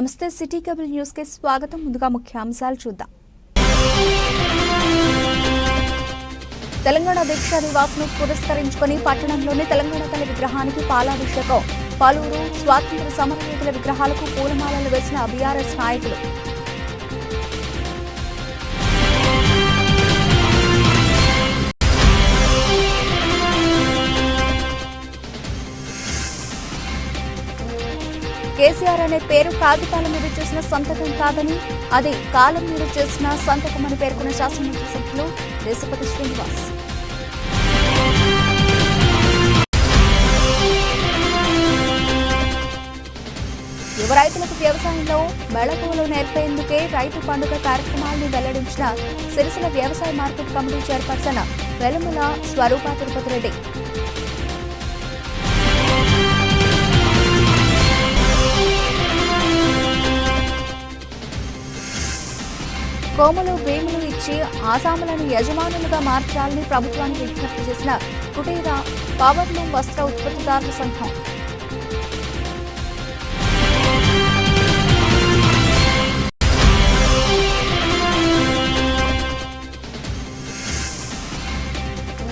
నమస్తే city cable news కి స్వాగతం. ముందుగా ముఖ్యాంశాలు చూద్దాం. తెలంగాణ దీక్షా దివాస్ను పురస్కరించుకొని పట్టణంలోని తెలంగాణ తల్లి విగ్రహానికి పాలాభిషేకం. పలువురు స్వాతంత్ర్య సమరయోధుల విగ్రహాలకు పూలమాలలు వేసిన బీఆర్ఎస్ నాయకులు. కేసీఆర్ అనే పేరు కాగితాల మీద చేసిన సంతకం కాదని, అది కాలం మీద చేసిన సంతకం అని పేర్కొన్న శాసనమండలి సభ్యులు దేశపతి శ్రీనివాస్. యువ రైతులకు వ్యవసాయంలో మెళకువలు నేర్పేందుకే రైతు పండుగ కార్యక్రమాలను వెల్లడించిన సిరిసిల్ల వ్యవసాయ మార్కెట్ కమిటీ చైర్పర్సన్ వెలుముల స్వరూప తిరుపతి రెడ్డి. కోమలు భీములు ఇచ్చి ఆసాములను యజమానులుగా మార్చాలని ప్రభుత్వానికి విజ్ఞప్తి చేసిన కుటీర పవర్లూమ్ వస్త్ర ఉత్పత్తిదారుల సంఘం.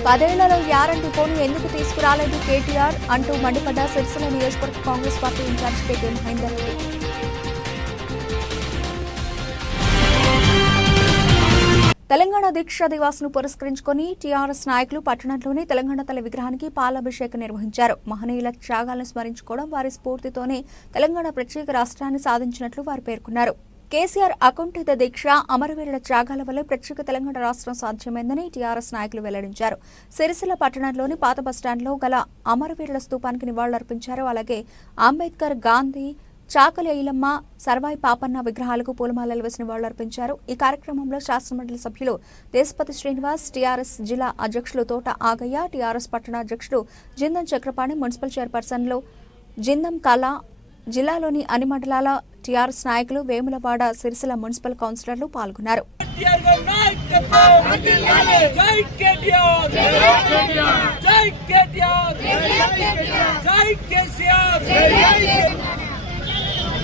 పదేళ్లలో యారంటి పోను ఎందుకు తీసుకురాలేదు కేటీఆర్ అంటూ మండిపడ్డ సిరిసిల్ల నియోజకవర్గ Congress party incharge KT Mahender Reddy. Telangana Deeksha Diwas ను పురస్కరించుకొని టీఆర్ఎస్ నాయకులు పట్టణంలోని తెలంగాణ తల్లి విగ్రహానికి పాలాభిషేకం నిర్వహించారు. మహనీయుల త్యాగాలను స్మరించుకోవడం, వారి స్ఫూర్తితోనే తెలంగాణ ప్రత్యేక రాష్ట్రాన్ని సాధించినట్లు వారు పేర్కొన్నారు. కేసీఆర్ అకుంఠిత దీక్ష, అమరవీరుల త్యాగాల వల్లే ప్రత్యేక తెలంగాణ రాష్ట్రం సాధ్యమైందని టీఆర్ఎస్ నాయకులు వెల్లడించారు. సిరిసిల్ల పట్టణంలోని పాత బస్టాండ్లో గల అమరవీరుల స్తూపానికి నివాళులర్పించారు. అలాగే అంబేద్కర్, గాంధీ, చాకలి ఐలమ్మ, సర్వాయి పాపన్న విగ్రహాలకు పూలమాలలు వేసి నివాళులర్పించారు. ఈ కార్యక్రమంలో శాసనమండలి సభ్యులు దేశపతి శ్రీనివాస్, టీఆర్ఎస్ జిల్లా అధ్యక్షులు తోట ఆగయ్య, టీఆర్ఎస్ పట్టణ అధ్యక్షుడు జిందం చక్రపాణి, మున్సిపల్ చైర్పర్సన్లు జిందం కళ, జిల్లాలోని అన్ని మండలాల టీఆర్ఎస్ నాయకులు, వేములవాడ, సిరిసిల్ల మున్సిపల్ కౌన్సిలర్లు పాల్గొన్నారు.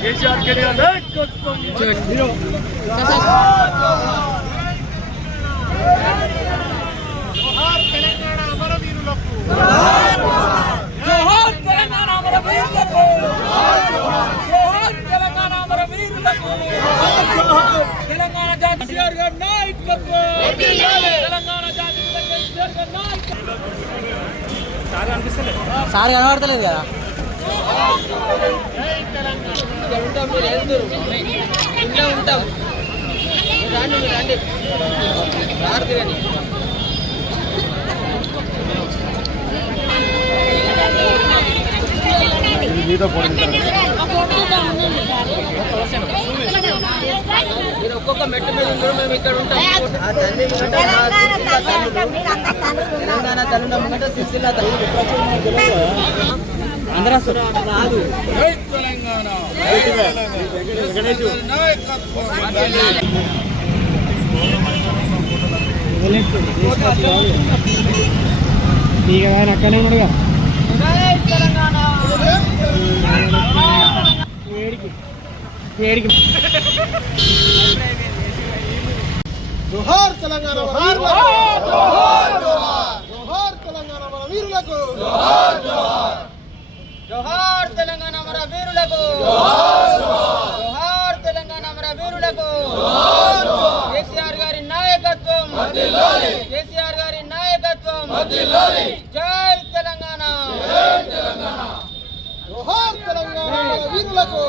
కేసీఆర్ కేటీఆర్ నాయకత్వం. జోహార్ తెలంగాణ అమరవీరులకు, జోహార్ తెలంగాణ అమరవీరులకు, జోహార్ తెలంగాణ అమరవీరులకు, తెలంగాణ కేసీఆర్ గారి నాయకత్వం, తెలంగాణ కేసీఆర్ గారి నాయకత్వం. సార్ కనబడతలేదు కదా. ఇంట్లో ఉంటాం, రండి రండి రాదు కానీ మీరు ఒక్కొక్క మెట్టు మీద ఉంటారు, మేము ఇక్కడ ఉంటాం. తెలంగాణ తల్లి సిరిసిల్ల అందరూ రాదు. తెలంగాణ అక్కడే ఉన్నాడుగా. జోహార్ తెలంగాణ, జోహార్ తెలంగాణ మన వీరులకు, జోహార్ తెలంగాణ మన వీరులకు, జోహార్ తెలంగాణ మన వీరులకు. కేసీఆర్ గారి నాయకత్వం, కేసీఆర్ గారి నాయకత్వం. జై తెలంగాణ, జోహార్ తెలంగాణ మన వీరులకు.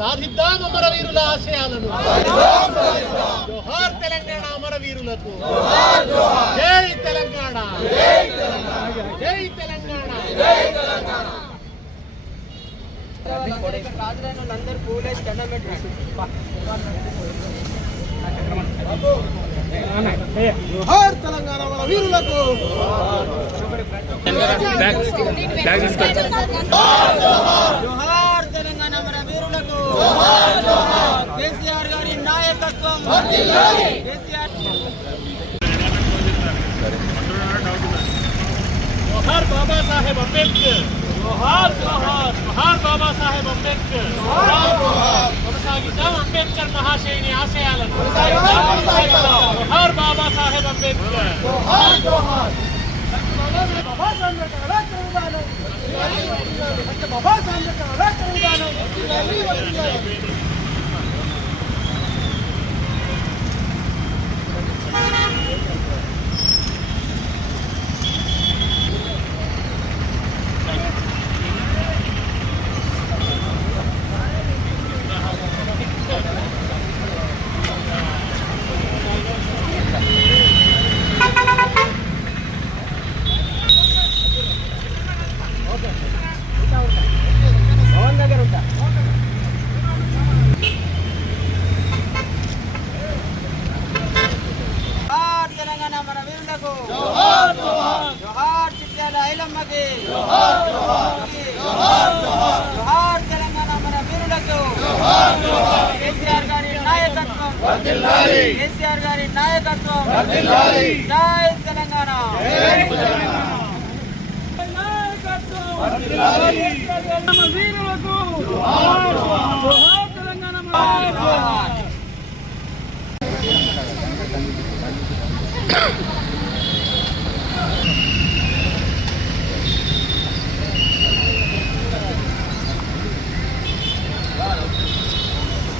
సాధిద్దాం అమరవీరుల ఆశయాలను. జోహార్ తెలంగాణ అమరవీరులకు. జై తెలంగాణ, జై తెలంగాణ. అందరూ పూలేసి దండం పెట్టండి. జోహార్ తెలంగాణ మన వీరులకు జోహార్ తెలంగాణ మన వీరులకు కేసీఆర్ గారి నాయకత్వం కేసీఆర్ జోహార్ బాబా సాహెబ్ అంబేద్కర్ జోహార్ జోహార్ జోహార్ బాబా సాహెబ్ అంబేద్కర్ కొనసాగిద్దాం అంబేద్కర్ మహాశయుని ఆశయాలను జోహార్ బాబా సాహెబ్ అంబేద్కర్ జోహార్ జోహార్ జోహార్ తెలంగాణ మన వీరులకు జోహార్ జోహార్ జోహార్ చిట్యాల ఐలమ్మకి జోహార్ జోహార్ జోహార్ జోహార్ జోహార్ తెలంగాణ మన వీరులకు జోహార్ జోహార్ కేసీఆర్ గారి నాయకత్వం వర్ధిల్లాలి కేసీఆర్ గారి నాయకత్వం వర్ధిల్లాలి జై తెలంగాణ జై తెలంగాణ నాయకత్వం వర్ధిల్లాలి మన వీరులకు జోహార్ జోహార్ జోహార్ తెలంగాణ మన జోహార్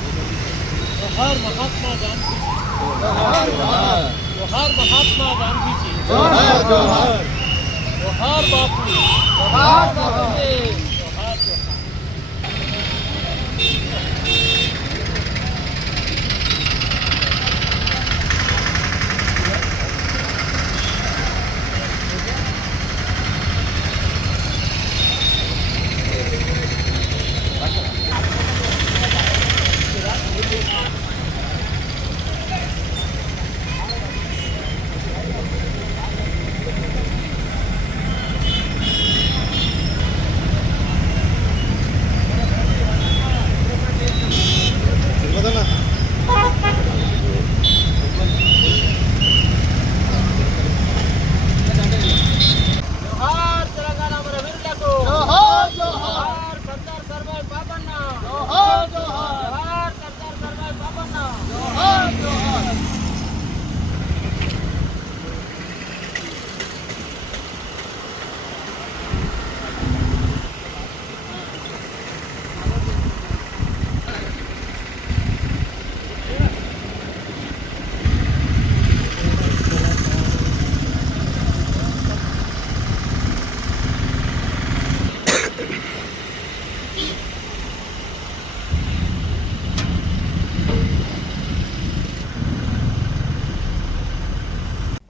जोहार महात्मा गांधी जोहार महात्मा गांधी जी जोहार जोहार जोहार बापू जोहार बापू जोहार जोहार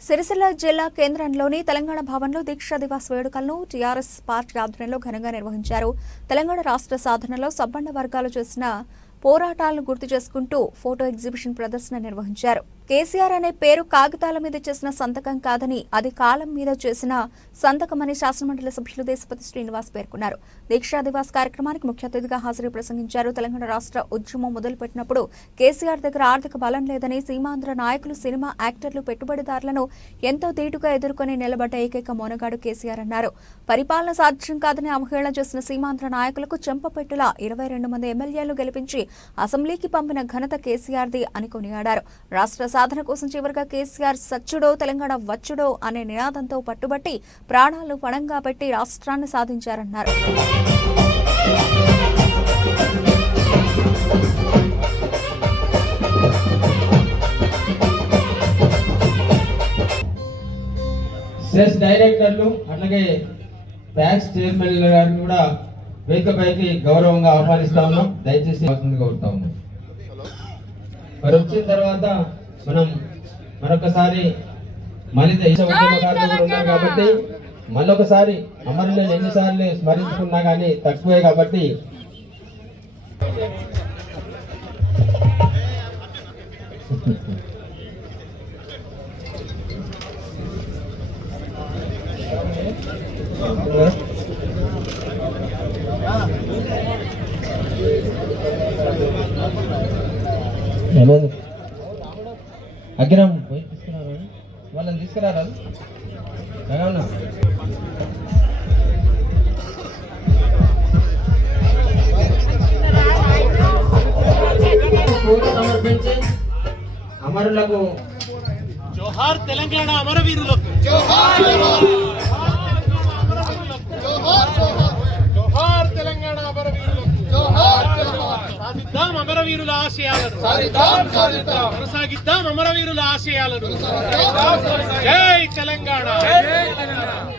సిరిసిల్ల జిల్లా కేంద్రంలోని తెలంగాణ భవన్లో దీక్షా దివాస్ వేడుకలను టీఆర్ఎస్ పార్టీ ఆధ్వర్యంలో ఘనంగా నిర్వహించారు. తెలంగాణ రాష్ట్ర సాధనలో సబ్బండ వర్గాలు చేసిన పోరాటాలను గుర్తు చేసుకుంటూ ఫోటో ఎగ్జిబిషన్ ప్రదర్శన నిర్వహించారు. కేసీఆర్ అనే పేరు కాగితాల మీద చేసిన సంతకం కాదని అది కాలం మీద చేసిన సంతకమని శాసనమండలి సభ్యులు దేశపతి శ్రీనివాస్ పేర్కొన్నారు. దీక్షా దివాస్ కార్యక్రమానికి ముఖ్య అతిథిగా హాజరై ప్రసంగించారు. తెలంగాణ రాష్ట్ర ఉద్యమం మొదలుపెట్టినప్పుడు కేసీఆర్ దగ్గర ఆర్థిక బలం లేదని సీమాంధ్ర నాయకులు, సినిమా యాక్టర్లు, పెట్టుబడిదారులను ఎంతో ధీటుగా ఎదుర్కొని నిలబడ్డ ఏకైక మోనగాడు కేసీఆర్ అన్నారు. పరిపాలన సాధ్యం కాదని అవహేళన చేసిన సీమాంధ్ర నాయకులకు చెంపపెట్టులా 22 మంది ఎమ్మెల్యేలను గెలిపించి అసెంబ్లీకి పంపిన ఘనత కేసీఆర్ది అని కొనియాడారు. రాష్ట్ర సాధన కోసం చివరిగా కేసీఆర్ సచ్చుడో తెలంగాణ వచ్చుడో అనే నినాదంతో పట్టుబట్టి ప్రాణాలు పణంగా పెట్టి రాష్ట్రాన్ని సాధించారన్నారు. సెస్ డైరెక్టర్లు అట్లాగే ట్యాక్స్ చైర్మన్ గారిని కూడా వేదికపైకి గౌరవంగా ఆహ్వానిస్తా ఉన్నాం. దయచేసి కోరుతా ఉన్నాం. మరి వచ్చిన తర్వాత మనం మరొకసారి మళ్ళీ ఉద్యమకారులు ఉన్నారు కాబట్టి మళ్ళొకసారి అమరులను ఎన్నిసార్లు స్మరించుకున్నా కానీ తక్కువే కాబట్టి అగ్గిరామ్ పోయి తీసుకున్నారు, వాళ్ళని తీసుకురారా. సమర్పించి అమరులకు జోహార్ తెలంగాణ అమరవీరులకు, జోహార్ తెలంగాణ అమరవీరులకు, సాధిద్దాం అమరవీరుల ఆశయాలను, కొనసాగిద్దాం అమరవీరుల ఆశయాలను. జై తెలంగాణ,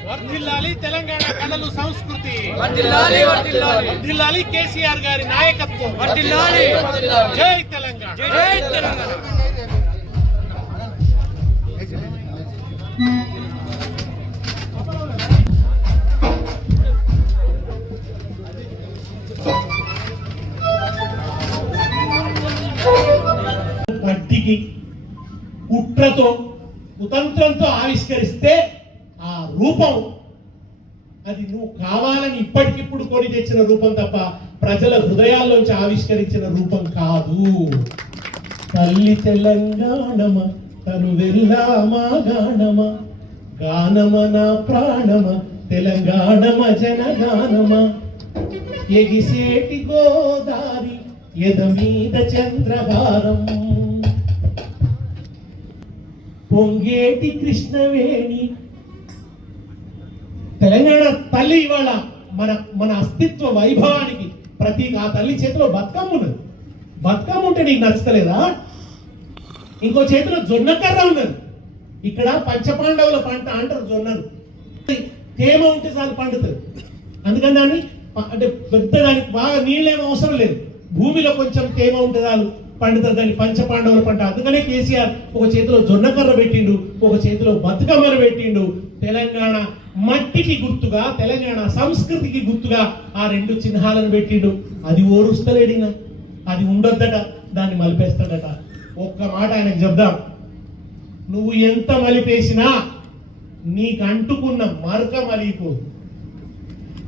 వర్ధిల్లాలి తెలంగాణ కళలు సంస్కృతి, వర్ధిల్లాలి కేసీఆర్ గారి నాయకత్వం, జై తెలంగాణ. మట్టికి కుట్రతో కుతంత్రంతో ఆవిష్కరిస్తే ఆ రూపం అది నువ్వు కావాలని ఇప్పటికిప్పుడు కొని తెచ్చిన రూపం తప్ప ప్రజల హృదయాల్లోంచి ఆవిష్కరించిన రూపం కాదు. తల్లి తెలంగాణమ తను వెళ్ళామా గానమ గానమ నా ప్రాణమ తెలంగాణమ జనగానమ ఎగిసేటి గోదారి ఎద మీద చంద్రహారం పొంగేటి కృష్ణవేణి. తెలంగాణ తల్లి ఇవాళ మన అస్తిత్వ వైభవానికి ప్రతీక. ఆ తల్లి చేతిలో బతుకమ్మ ఉన్నది. బతుకమ్మ ఉంటే నీకు నచ్చలేదా? ఇంకో చేతిలో జొన్నకర్ర ఉన్నది. ఇక్కడ పంచపాండవుల పంట అంటారు జొన్నను. తేమ ఉంటే చాలు పండుతుంది. అందుకని దాన్ని అంటే పెద్ద దానికి బాగా నీళ్ళేమో అవసరం లేదు. భూమిలో కొంచెం తేమ ఉంటే చాలు పండుతుంది. దాన్ని పంచపాండవుల పంట. అందుకనే కేసీఆర్ ఒక చేతిలో జొన్నకర్ర పెట్టిండు, ఒక చేతిలో బతుకమ్మను పెట్టిండు. తెలంగాణ మట్టికి గుర్తుగా, తెలంగాణ సంస్కృతికి గుర్తుగా ఆ రెండు చిహ్నాలను పెట్టిండు. అది ఓరుస్తలేడినా, అది ఉండొద్దట, దాన్ని మలిపేస్తాడట. ఒక్క మాట ఆయనకు చెప్దాం, నువ్వు ఎంత మలిపేసినా నీకు అంటుకున్న మరక మలిగిపోదు.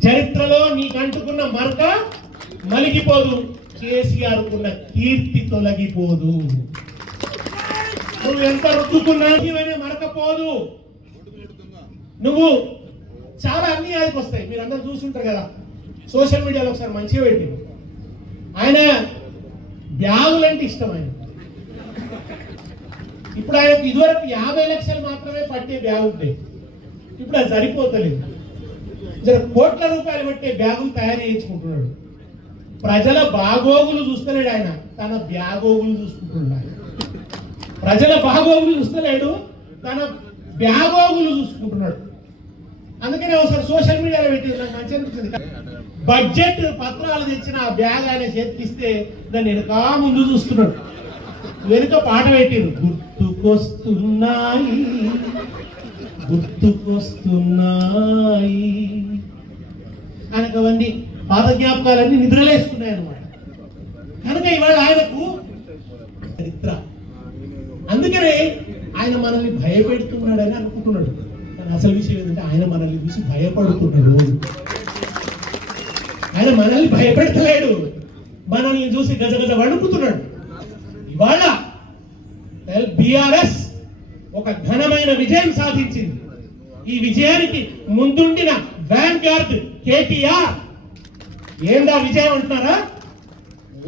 చరిత్రలో నీకు అంటుకున్న మరక మలిగిపోదు. కేసీఆర్ కున్న కీర్తి తొలగిపోదు. నువ్వు ఎంత రుద్దుకున్నా మరకపోదు. నువ్వు చాలా అన్యాయానికి వస్తాయి. మీరు అందరూ చూస్తుంటారు కదా సోషల్ మీడియాలో. ఒకసారి మంచిగా పెట్టి ఆయన బ్యాగులంటే ఇష్టం. ఆయన ఇప్పుడు ఆయనకు ఇదివరకు 50 లక్షలు మాత్రమే పట్టే బ్యాగ్ ఉంటాయి. ఇప్పుడు అది సరిపోతలేదు. జర కోట్ల రూపాయలు పట్టే బ్యాగులు తయారు చేయించుకుంటున్నాడు. ప్రజల బాగోగులు చూస్తలేడు ఆయన, తన బ్యాగోగులు చూసుకుంటున్నాడు. ప్రజల బాగోగులు చూస్తలేడు, తన బ్యాగోగులు చూసుకుంటున్నాడు. అందుకనే ఒకసారి సోషల్ మీడియాలో పెట్టింది, నాకు మంచి అనిపించింది. బడ్జెట్ పత్రాలు తెచ్చిన ఆ బ్యాగ్ ఆయన చేతికిస్తే దాన్ని వెనక ముందు చూస్తున్నాడు. వెనుక పాట పెట్టిరు, గుర్తుకొస్తున్నాయి గుర్తుకొస్తున్నాయి. ఆయనకు అవన్నీ పాత జ్ఞాపకాలన్నీ నిద్రలేస్తున్నాయి అన్నమాట. కనుక ఇవాళ ఆయనకు చరిత్ర. అందుకనే ఆయన మనల్ని భయపెడుతున్నాడని అనుకుంటున్నాడు. కానీ అసలు విషయం ఏంటంటే ఆయన మనల్ని చూసి భయపడుతున్నాడు. ఆయన మనల్ని భయపెడతలేడు, మనల్ని చూసి గజగజ వణుకుతున్నాడు. ఇవాళ బీఆర్ఎస్ ఒక ఘనమైన విజయం సాధించింది. ఈ విజయానికి ముందుండిన వ్యాన్ గార్డ్ కేటీఆర్. ఏందా విజయం అంటున్నారా?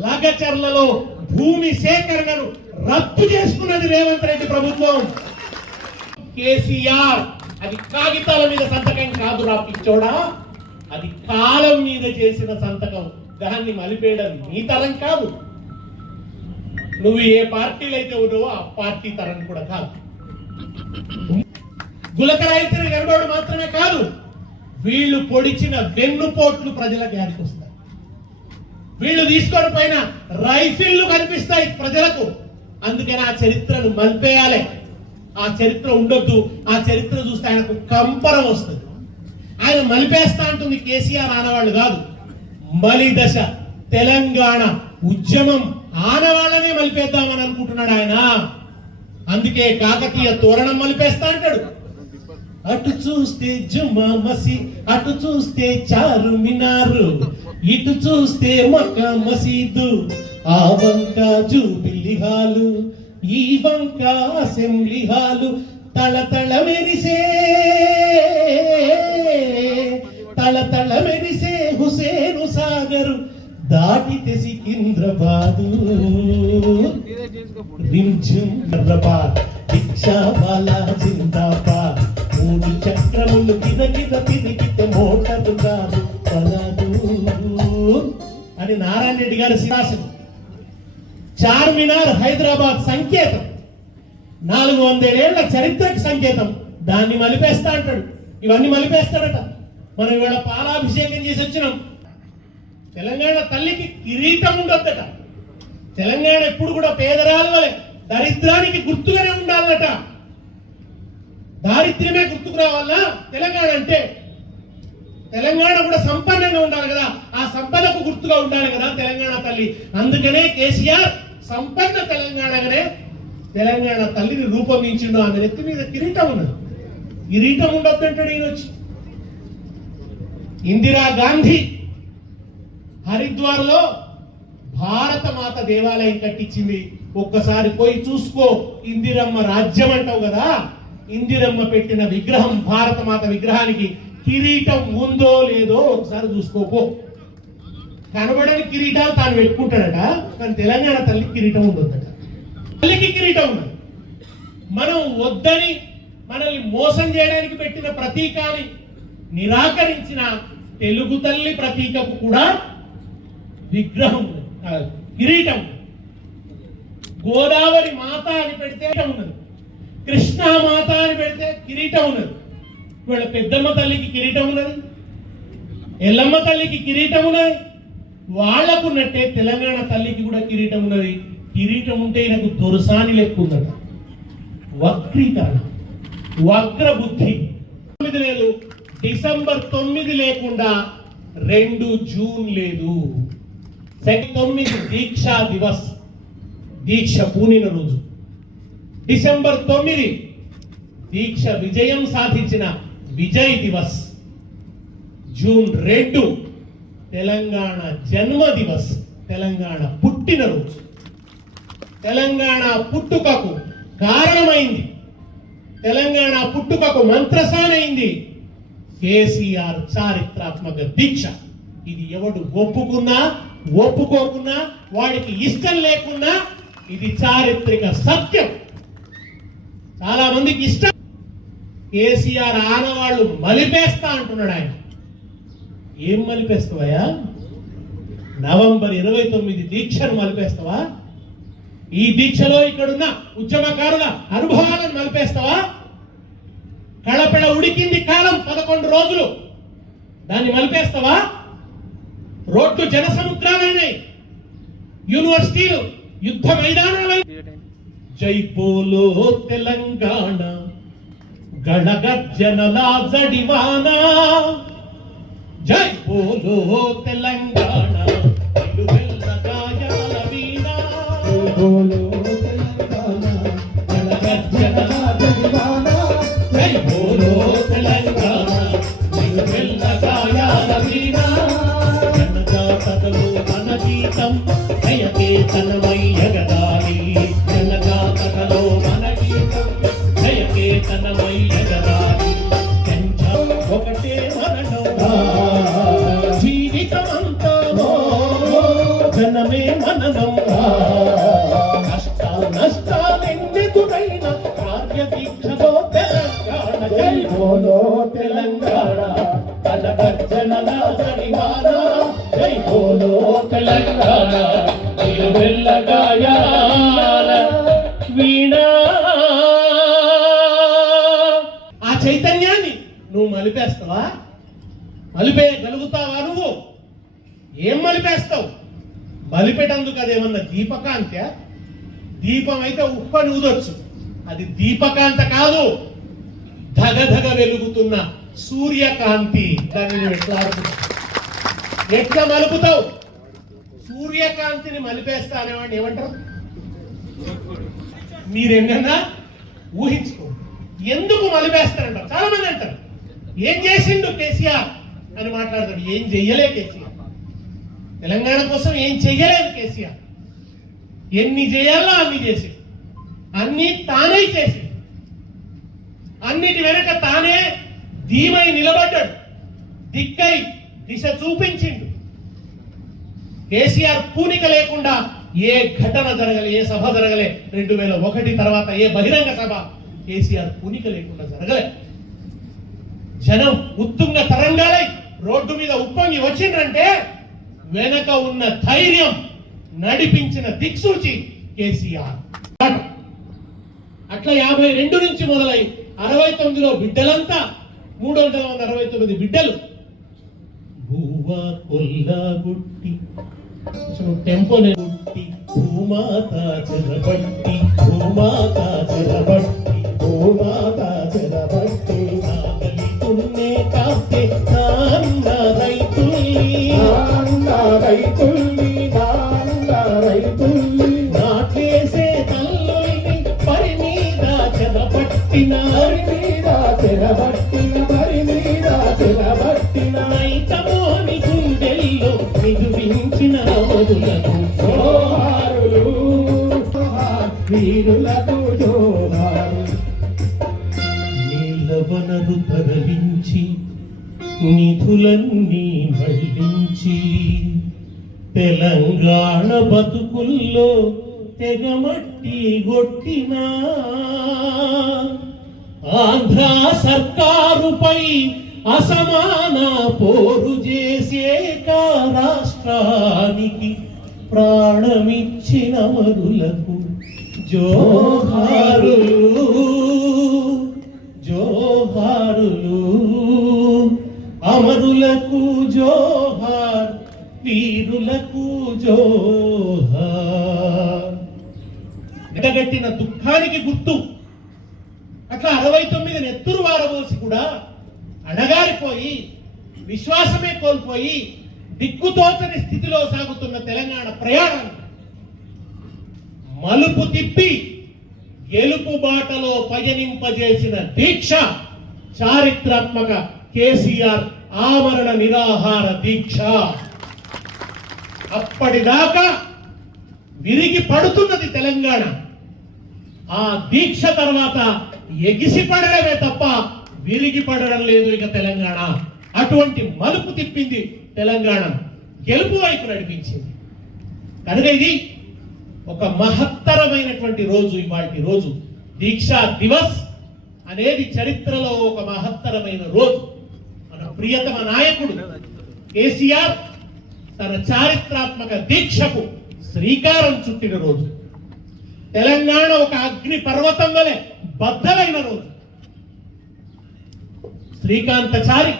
లగచర్లలో భూమి సేకరణను రద్దు చేసుకున్నది రేవంత్ రెడ్డి ప్రభుత్వం. కేసీఆర్ అది కాగితాల మీద సంతకం కాదు రా పిచ్చోడా, అది కాలం మీద చేసిన సంతకం. దాన్ని మలిపేయడం నీ తరం కాదు. నువ్వు ఏ పార్టీలు అయితే ఉన్నావో ఆ పార్టీ తరం కూడా కాదు. గులకరాయితీన గడబడు మాత్రమే కాదు, వీళ్ళు పొడిచిన వెన్నుపోట్లు ప్రజలకు యాదికొస్తాయి. వీళ్ళు తీసుకొని పైన రైఫిళ్లు కనిపిస్తాయి ప్రజలకు. అందుకని ఆ చరిత్రను మలిపేయాలి. ఆ చరిత్ర ఉండొద్దు. ఆ చరిత్ర చూస్తే ఆయనకు కంపరం వస్తుంది. ఆయన మలిపేస్తా అంటుంది కేసీఆర్ ఆనవాళ్ళు కాదు. మలి దశ తెలంగాణ ఉద్యమం ఆనవాళ్ళనే మలిపేద్దామని అనుకుంటున్నాడు ఆయన. అందుకే కాకతీయ తోరణం మలిపేస్తా అంటాడు. అటు చూస్తే జుమా మసీ, అటు చూస్తే చారుమినారు, ఇటు చూస్తే మక్కా మసీదు, ఆ వంక జూబిలి హాలు, ఈ వంక అసెంబ్లీ హాలు, తళతళ మెరిసే తళతళ మెరిసే హుసేను సాగరు, దాటితే సికింద్రాబాదు, రింఝుం హైదరాబాద్, రిక్షావాలా జిందాబాద్, మూడు చక్రములు గిరగిర తిరిగితే మోటారు కాదు పలదు అని నారాయణ రెడ్డి గారి శాసనం. చార్మినార్ హైదరాబాద్ సంకేతం, 400 ఏళ్ల చరిత్రకు సంకేతం. దాన్ని మలిపేస్తా అంటాడు. ఇవన్నీ మలిపేస్తాడట. మనం ఇవాళ పాలాభిషేకం చేసి వచ్చినాం. తెలంగాణ తల్లికి కిరీటం ఉండొద్దట. తెలంగాణ ఎప్పుడు కూడా పేదరాలు వలె దరిద్రానికి గుర్తుగానే ఉండాలట. దారిద్ర్యమే గుర్తుకు రావాలన్నా తెలంగాణ అంటే. తెలంగాణ కూడా సంపన్నంగా ఉండాలి కదా, ఆ సంపదకు గుర్తుగా ఉండాలి కదా తెలంగాణ తల్లి. అందుకనే కేసీఆర్ సంపన్న తెలంగాణగానే తెలంగాణ తల్లిని రూపొందించిండు. ఆమె నెత్తి మీద కిరీటం ఉన్నది. కిరీటం ఉండొద్దు అంటాడు ఈయన వచ్చి. ఇందిరాగాంధీ హరిద్వార్లో భారత మాత దేవాలయం కట్టించింది. ఒక్కసారి పోయి చూసుకో. ఇందిరమ్మ రాజ్యం అంటావు కదా, ఇందిరమ్మ పెట్టిన విగ్రహం, భారత మాత విగ్రహానికి కిరీటం ఉందో లేదో ఒకసారి చూసుకోపో. కనబడని కిరీటాలు తాను పెట్టుకుంటాడట, కానీ తెలంగాణ తల్లికి కిరీటం ఉండొద్దట. తల్లికి కిరీటం ఉన్నది. మనం వద్దని మనల్ని మోసం చేయడానికి పెట్టిన ప్రతీకాన్ని నిరాకరించిన తెలుగు తల్లి ప్రతీకకు కూడా విగ్రహం కిరీటం. గోదావరి మాత అని పెడితే ఉన్నది, కృష్ణా మాత అని పెడితే కిరీటం ఉన్నది. వీళ్ళ పెద్దమ్మ తల్లికి కిరీటం ఉన్నది, ఎల్లమ్మ తల్లికి కిరీటం ఉన్నది. వాళ్లకున్నట్టే తెలంగాణ తల్లికి కూడా కిరీటం ఉన్నది. కిరీటం ఉంటే నాకు దొరసాని లెక్క ఉందట. వక్రీకరణ, వక్ర బుద్ధి. 9 లేదు, డిసెంబర్ 9 లేకుండా 2 జూన్ లేదు. 9 దీక్షా దివస్, దీక్ష పూనిన రోజు. డిసెంబర్ 9 దీక్ష విజయం సాధించిన విజయ్ దివస్. జూన్ 2 తెలంగాణ జన్మ దివస్, తెలంగాణ పుట్టిన రోజు. తెలంగాణ పుట్టుకకు కారణమైంది, తెలంగాణ పుట్టుకకు మంత్రసానైంది కేసీఆర్ చారిత్రాత్మక దీక్ష. ఇది ఎవడు ఒప్పుకున్నా ఒప్పుకోకున్నా, వాడికి ఇష్టం లేకున్నా ఇది చారిత్రక సత్యం. చాలా మందికి ఇష్టం. కేసీఆర్ ఆనవాళ్ళు మలిపేస్తా అంటున్నాడు ఆయన. ఏం మలిపేస్తావా? నవంబర్ 29 దీక్షను మలిపేస్తావా? ఈ దీక్షలో ఇక్కడున్న ఉద్యమకారుల అనుభవాలను మలిపేస్తావా? కళపెడ ఉడికింది కాలం 11 రోజులు, దాన్ని మలిపేస్తావా? రోడ్డు జనసముద్రాలైనాయి, యూనివర్సిటీలు యుద్ధ మైదానాలై. జై బోలో తెలంగాణ, గణగర్జనలా జడివానా. జై బోలో తెలంగాణ, నిలువెల్ల గాయాల వీణ. జై బోలో తెలంగాణ, గణగర్జనలా జడివానా. జై బోలో తెలంగాణ, నిలువెల్ల గాయాల వీణ. జనజాతరలో మన గీతం, జయకేతనమయ్యగదాలి. జనజాతరలో మన గీతం, జయకేతనమయ్యగదాలి. ఒకటే మరణం, జీవితమంతా జనమే మననం. కష్ట నష్టాలెన్నెదురైన కార్యదీక్షలో తెలంగాణ. జై బోలో తెలంగాణ, గణగర్జనల జడివాన. జై బోలో తెలంగాణ, నిలువెల్ల గాయాల వీణ. ఆ చైతన్యాన్ని నువ్వు మలిపేస్తావా? మలిపేయగలుగుతావా? నువ్వు ఏం మలిపేస్తావు? మలిపేటందుకు అదేమన్నా దీపకాంత? దీపం అయితే ఉప్పని ఊదొచ్చు, అది దీపకాంత కాదు, ధగధగ వెలుగుతున్న సూర్యకాంతి. దాన్ని నువ్వు ఎట్లా మలుపుతావు? సూర్యకాంతిని మలిపేస్తా అనేవాడిని ఏమంటారు? మీరేమన్నా ఊహించుకో. ఎందుకు మలిపేస్తారంటారు? చాలా మంది అంటారు ఏం చేసిండు కేసీఆర్ అని మాట్లాడతాడు. ఏం చెయ్యలే కేసీఆర్, తెలంగాణ కోసం ఏం చెయ్యలేదు కేసీఆర్. ఎన్ని చేయాలో అన్ని చేసి, అన్ని తానే చేసి, అన్నిటి వెనక తానే ధీమై నిలబడ్డాడు, దిక్కై దిశ చూపించిండు. కేసీఆర్ పూనిక లేకుండా ఏ ఘటన జరగలే, ఏ సభ జరగలే. 2001 తర్వాత ఏ బహిరంగ సభ కేసీఆర్ పూనిక లేకుండా జరగలే. జనం ఉత్తుంగ తరంగాలై రోడ్డు మీద ఉప్పొంగి వచ్చిండ్రంటే వెనక ఉన్న ధైర్యం, నడిపించిన దిక్సూచి కేసీఆర్. అట్లా 52 నుంచి మొదలై 69లో బిడ్డలంతా 369 బిడ్డలు. భూవా కొల్లాగుట్టి టెంపోనే గుట్టి, భూమాత చెరబట్టి, భూమాత చెరబట్టి, భూమాత చెరబట్టి, నాగలి తున్నే కాస్తే నాన్న రైతుల్ని, నాన్న రైతుల్ని, నాన్న రైతుల్ని, నాట్లేసే తల్లుల్ని పరి మీద చెరబట్టిన, పరి మీద చెరబట్టిన, పరి మీద చెరబట్టిన, రైతమోని గుండెల్లో నిదురించిన అమరులకు జోహారులు, వీరులకు జోహారు. నీళ్ళ వనరు తరలించి, నిధులన్నీ మళ్లించి, తెలంగాణ బతుకుల్లో తెగమట్టి గొట్టిన ఆంధ్ర సర్కారుపై అసమాన పోరు చేసే రాష్ట్రానికి ప్రాణమిచ్చిన అమరులకు జోహారులు, జోహారులు, అమరులకు జోహార్, వీరులకు జోహార్. ఎడగట్టిన దుఃఖానికి గుర్తు. అట్లా 69 నెత్తురు వారబోసి కూడా అణగారిపోయి, విశ్వాసమే కోల్పోయి, దిక్కుతోచని స్థితిలో సాగుతున్న తెలంగాణ ప్రయాణం మలుపు తిప్పి గెలుపు బాటలో పయనింపజేసిన దీక్ష చారిత్రాత్మక కేసీఆర్ ఆమరణ నిరాహార దీక్ష. అప్పటిదాకా విరిగి పడుతున్నది తెలంగాణ. ఆ దీక్ష తర్వాత ఎగిసి పడడమే తప్ప విరిగి పడడం లేదు ఇక తెలంగాణ. అటువంటి మలుపు తిప్పింది తెలంగాణ, గెలుపు వైపు నడిపించింది. కనుక ఇది ఒక మహత్తరమైనటువంటి రోజు. ఇవాటి రోజు దీక్షా దివస్ అనేది చరిత్రలో ఒక మహత్తరమైన రోజు. మన ప్రియతమ నాయకుడు కేసీఆర్ తన చారిత్రాత్మక దీక్షకు శ్రీకారం చుట్టిన రోజు. తెలంగాణ ఒక అగ్ని పర్వతం వలె బద్దలైన రోజు. శ్రీకాంతచారి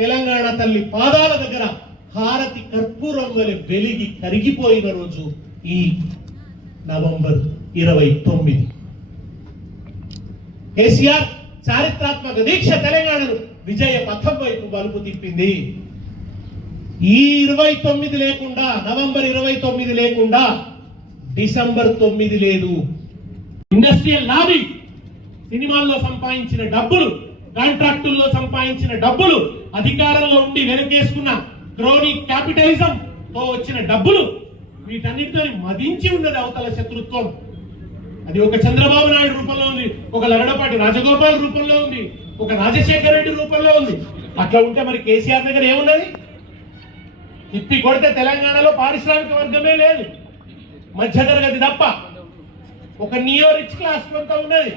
తెలంగాణ తల్లి పాదాల దగ్గర హారతి కర్పూరం వలె వెలిగి కరిగిపోయిన రోజు ఈ నవంబర్ 29. కేసీఆర్ చారిత్రాత్మక దీక్ష తెలంగాణను విజయ పథం వైపు మలుపు తిప్పింది. ఈ 29 లేకుండా, నవంబర్ 29 లేకుండా డిసెంబర్ 9 లేదు. ఇండస్ట్రియల్ లాబీ, సినిమాల్లో సంపాదించిన డబ్బులు, కాంట్రాక్టుల్లో సంపాదించిన డబ్బులు, అధికారంలో ఉండి వెనకేసుకున్న క్రోనీ క్యాపిటలిజం తో వచ్చిన డబ్బులు, వీటన్నిటితో మదించి ఉన్నది అవతల శత్రుత్వం. అది ఒక చంద్రబాబు నాయుడు రూపంలో ఉంది, ఒక లగడపాటి రాజగోపాల్ రూపంలో ఉంది, ఒక రాజశేఖర రెడ్డి రూపంలో ఉంది. అట్లా ఉంటే మరి కేసీఆర్ దగ్గర ఏమున్నది? తిప్పి కొడితే తెలంగాణలో పారిశ్రామిక వర్గమే లేదు, మధ్యతరగతి తప్ప. ఒక నియో రిచ్ క్లాస్ కొంత ఉన్నది,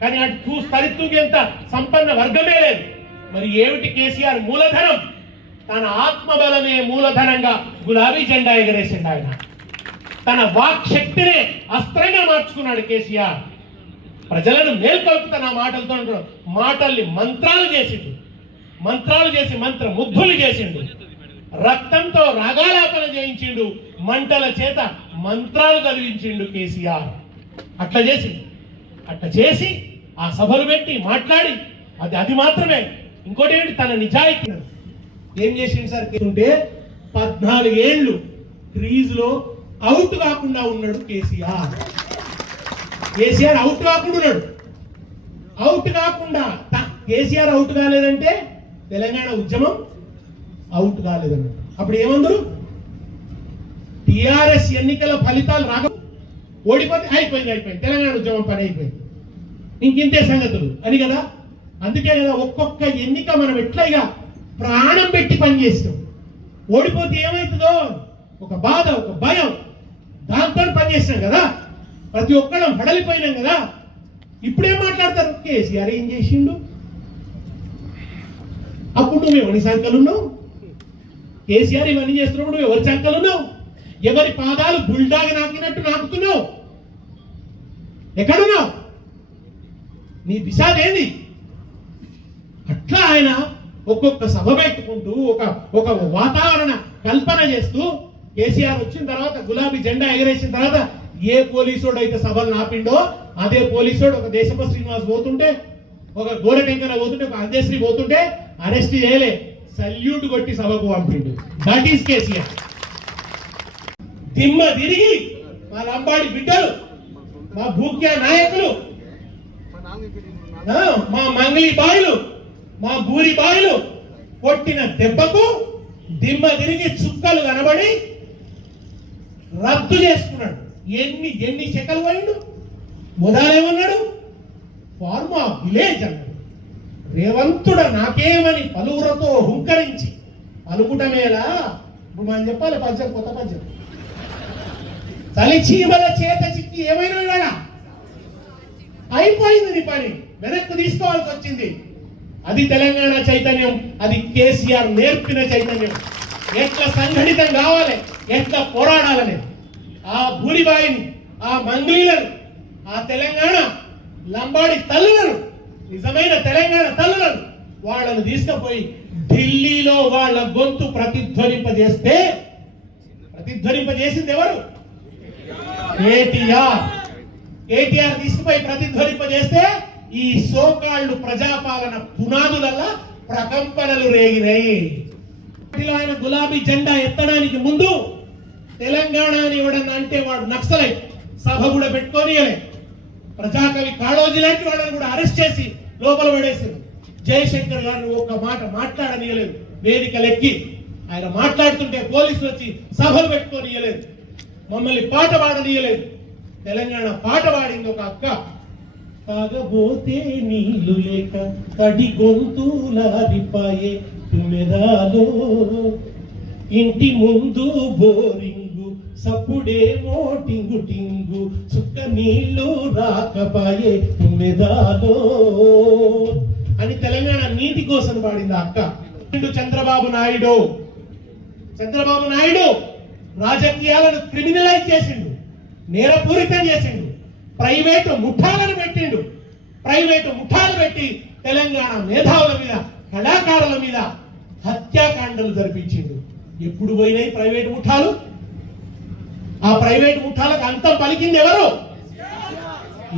కానీ అటు తరితూగేంత సంపన్న వర్గమే లేదు. మరి ఏమిటి కేసీఆర్ మూలధనం? తన ఆత్మబలమే మూలధనంగా గులాబీ జెండా ఎగరేసిండు ఆయన. తన వాక్ శక్తినే అస్త్రంగా మార్చుకున్నాడు కేసీఆర్. ప్రజలను మేల్కొల్పుతున్న మాటలతో మాటల్ని మంత్రాలు చేసిండు, మంత్రాలు చేసి మంత్ర ముగ్ధులు చేసిండు, రక్తంతో రాగాలాపన చేయించిండు, మంటల చేత మంత్రాలు చదివించిండు కేసీఆర్. అట్లా చేసి ఆ సభలు పెట్టి మాట్లాడి అది మాత్రమే. ఇంకోటి ఏంటి? తన నిజాయితీ ఏం చేసిండు సార్? ఉంటే 14 ఏళ్ళు క్రీజ్ లో అవుట్ కాకుండా ఉన్నాడు కేసీఆర్. కేసీఆర్ అవుట్ కాకుండా ఉన్నాడు. అవుట్ కాకుండా కేసీఆర్ అవుట్ కాలేదంటే తెలంగాణ ఉద్యమం అవుట్ కాలేదన్నట్టు. అప్పుడు ఏమందరు టిఆర్ఎస్ ఎన్నికల ఫలితాలు రాక ఓడిపోతే అయిపోయింది తెలంగాణ ఉద్యమం పని అయిపోయింది, ఇంకింతే సంగతులు అని కదా. అందుకే కదా ఒక్కొక్క ఎన్నిక మనం ఎట్లా ప్రాణం పెట్టి పనిచేస్తాం. ఓడిపోతే ఏమవుతుందో ఒక బాధ, ఒక భయం, దాంతో పనిచేస్తాం కదా. ప్రతి ఒక్కళ్ళం హడలిపోయినాం కదా. ఇప్పుడేం మాట్లాడతారు, కేసీఆర్ ఏం చేసిండు, అప్పుడు నువ్వు ఎవరి సంఖ్యలున్నావు, కేసీఆర్ ఇవన్నీ చేస్తున్నప్పుడు నువ్వు ఎవరి సంఖ్యలున్నావు, ఎవరి పాదాలు బుల్డాగా నాకినట్టు నాకుతున్నావు, ఎక్కడున్నావు, నీ దిశాదేంది? అట్లా ఆయన ఒక్కొక్క సభ పెట్టుకుంటూ ఒక వాతావరణ కల్పన చేస్తూ కేసీఆర్ వచ్చిన తర్వాత గులాబీ జెండా ఎగరేసిన తర్వాత ఏ పోలీసోడు అయితే సభలు నాపిండో అదే పోలీసోడు ఒక దేశప శ్రీనివాస్ పోతుంటే, ఒక గోరటెంకన పోతుంటే, ఒక అందేశ్రీ పోతుంటే అరెస్ట్ చేయలే, సల్యూట్ కొట్టి సభకు పంపిండు. That is KCR. దిమ్మ తిరిగి మా లంబాడి బిడ్డలు, మా భూక్యా నాయకులు, మా మంగళి బాయిలు, మా బూరి బాయిలు కొట్టిన దెబ్బకు దిమ్మ తిరిగి చుక్కలు కనబడి రద్దు చేసుకున్నాడు. ఎన్ని చెక్కలు పోయిండు. మొదలేమన్నాడు, ఫార్మా విలేజ్ అన్నాడు. రేవంతుడ నాకేమని పలువురతో హుంకరించి పలుకుటమేలా. ఇప్పుడు మనం చెప్పాలి పద్యం, కొత్త పద్యం. చలిచీమల చేత చిక్కి ఏమైనా అయిపోయింది నీ పని, వెనక్కు తీసుకోవాల్సి వచ్చింది. అది తెలంగాణ చైతన్యం, అది కేసీఆర్ నేర్పిన చైతన్యం. ఎట్లా సంఘటితం కావాలి, ఎట్లా పోరాడాలని. ఆ భూరిబాయిని, ఆ మంగ్లీలను, ఆ తెలంగాణ లంబాడి తల్లులను, నిజమైన తెలంగాణ తల్లులను వాళ్ళను తీసుకుపోయి ఢిల్లీలో వాళ్ళ గొంతు ప్రతిధ్వనింపజేసింది ఎవరు? కేటీఆర్ తీసుకుపోయి ప్రతిధ్వనింపజేస్తే ఈ సోకాళ్ళు ప్రజాపాలన పునాదులల్లా ప్రకంపనలు రేగినాయి. ఆయన గులాబీ జెండా ఎత్తడానికి ముందు తెలంగాణ అని ఎవడన్నా అంటే వాడు నక్సలై సభ కూడా పెట్టుకొని ప్రజాకవి కాళోజీ లాంటి వాళ్ళని కూడా అరెస్ట్ చేసి లోపల పడేసింది. జయశంకర్ గారిని ఒక మాట మాట్లాడనియలేదు. వేదికలెక్కి ఆయన మాట్లాడుతుంటే పోలీసులు వచ్చి సభలు పెట్టుకొని ఇయ్యలేదు. మమ్మల్ని పాట పాడనీయలేదు. తెలంగాణ పాట పాడింది ఒక అక్క. తాగబోతే నీళ్లు లేక తడి గొంతులారిపాయే తుమ్మెదాలో, ఇంటి ముందు బోరింగు సప్పుడేమో టింగు టింగు, చుక్క నీళ్లు రాకపాయే తుమ్మెదాలో అని తెలంగాణ నీటి కోసం పాడింది ఆ అక్క. చంద్రబాబు నాయుడు రాజకీయాలను క్రిమినలైజ్ చేసిండు, నేరపూరితం చేసిండు, ప్రైవేటు ముఠాలను పెట్టిండు. ప్రైవేటు ముఠాలు పెట్టి తెలంగాణ మేధావుల మీద, కళాకారుల మీద హత్యాకాండలు జరిపించిండు. ఎప్పుడు పోయినాయి ప్రైవేటు ముఠాలు? ఆ ప్రైవేటు ముఠాలకు అంతం పలికింది ఎవరు?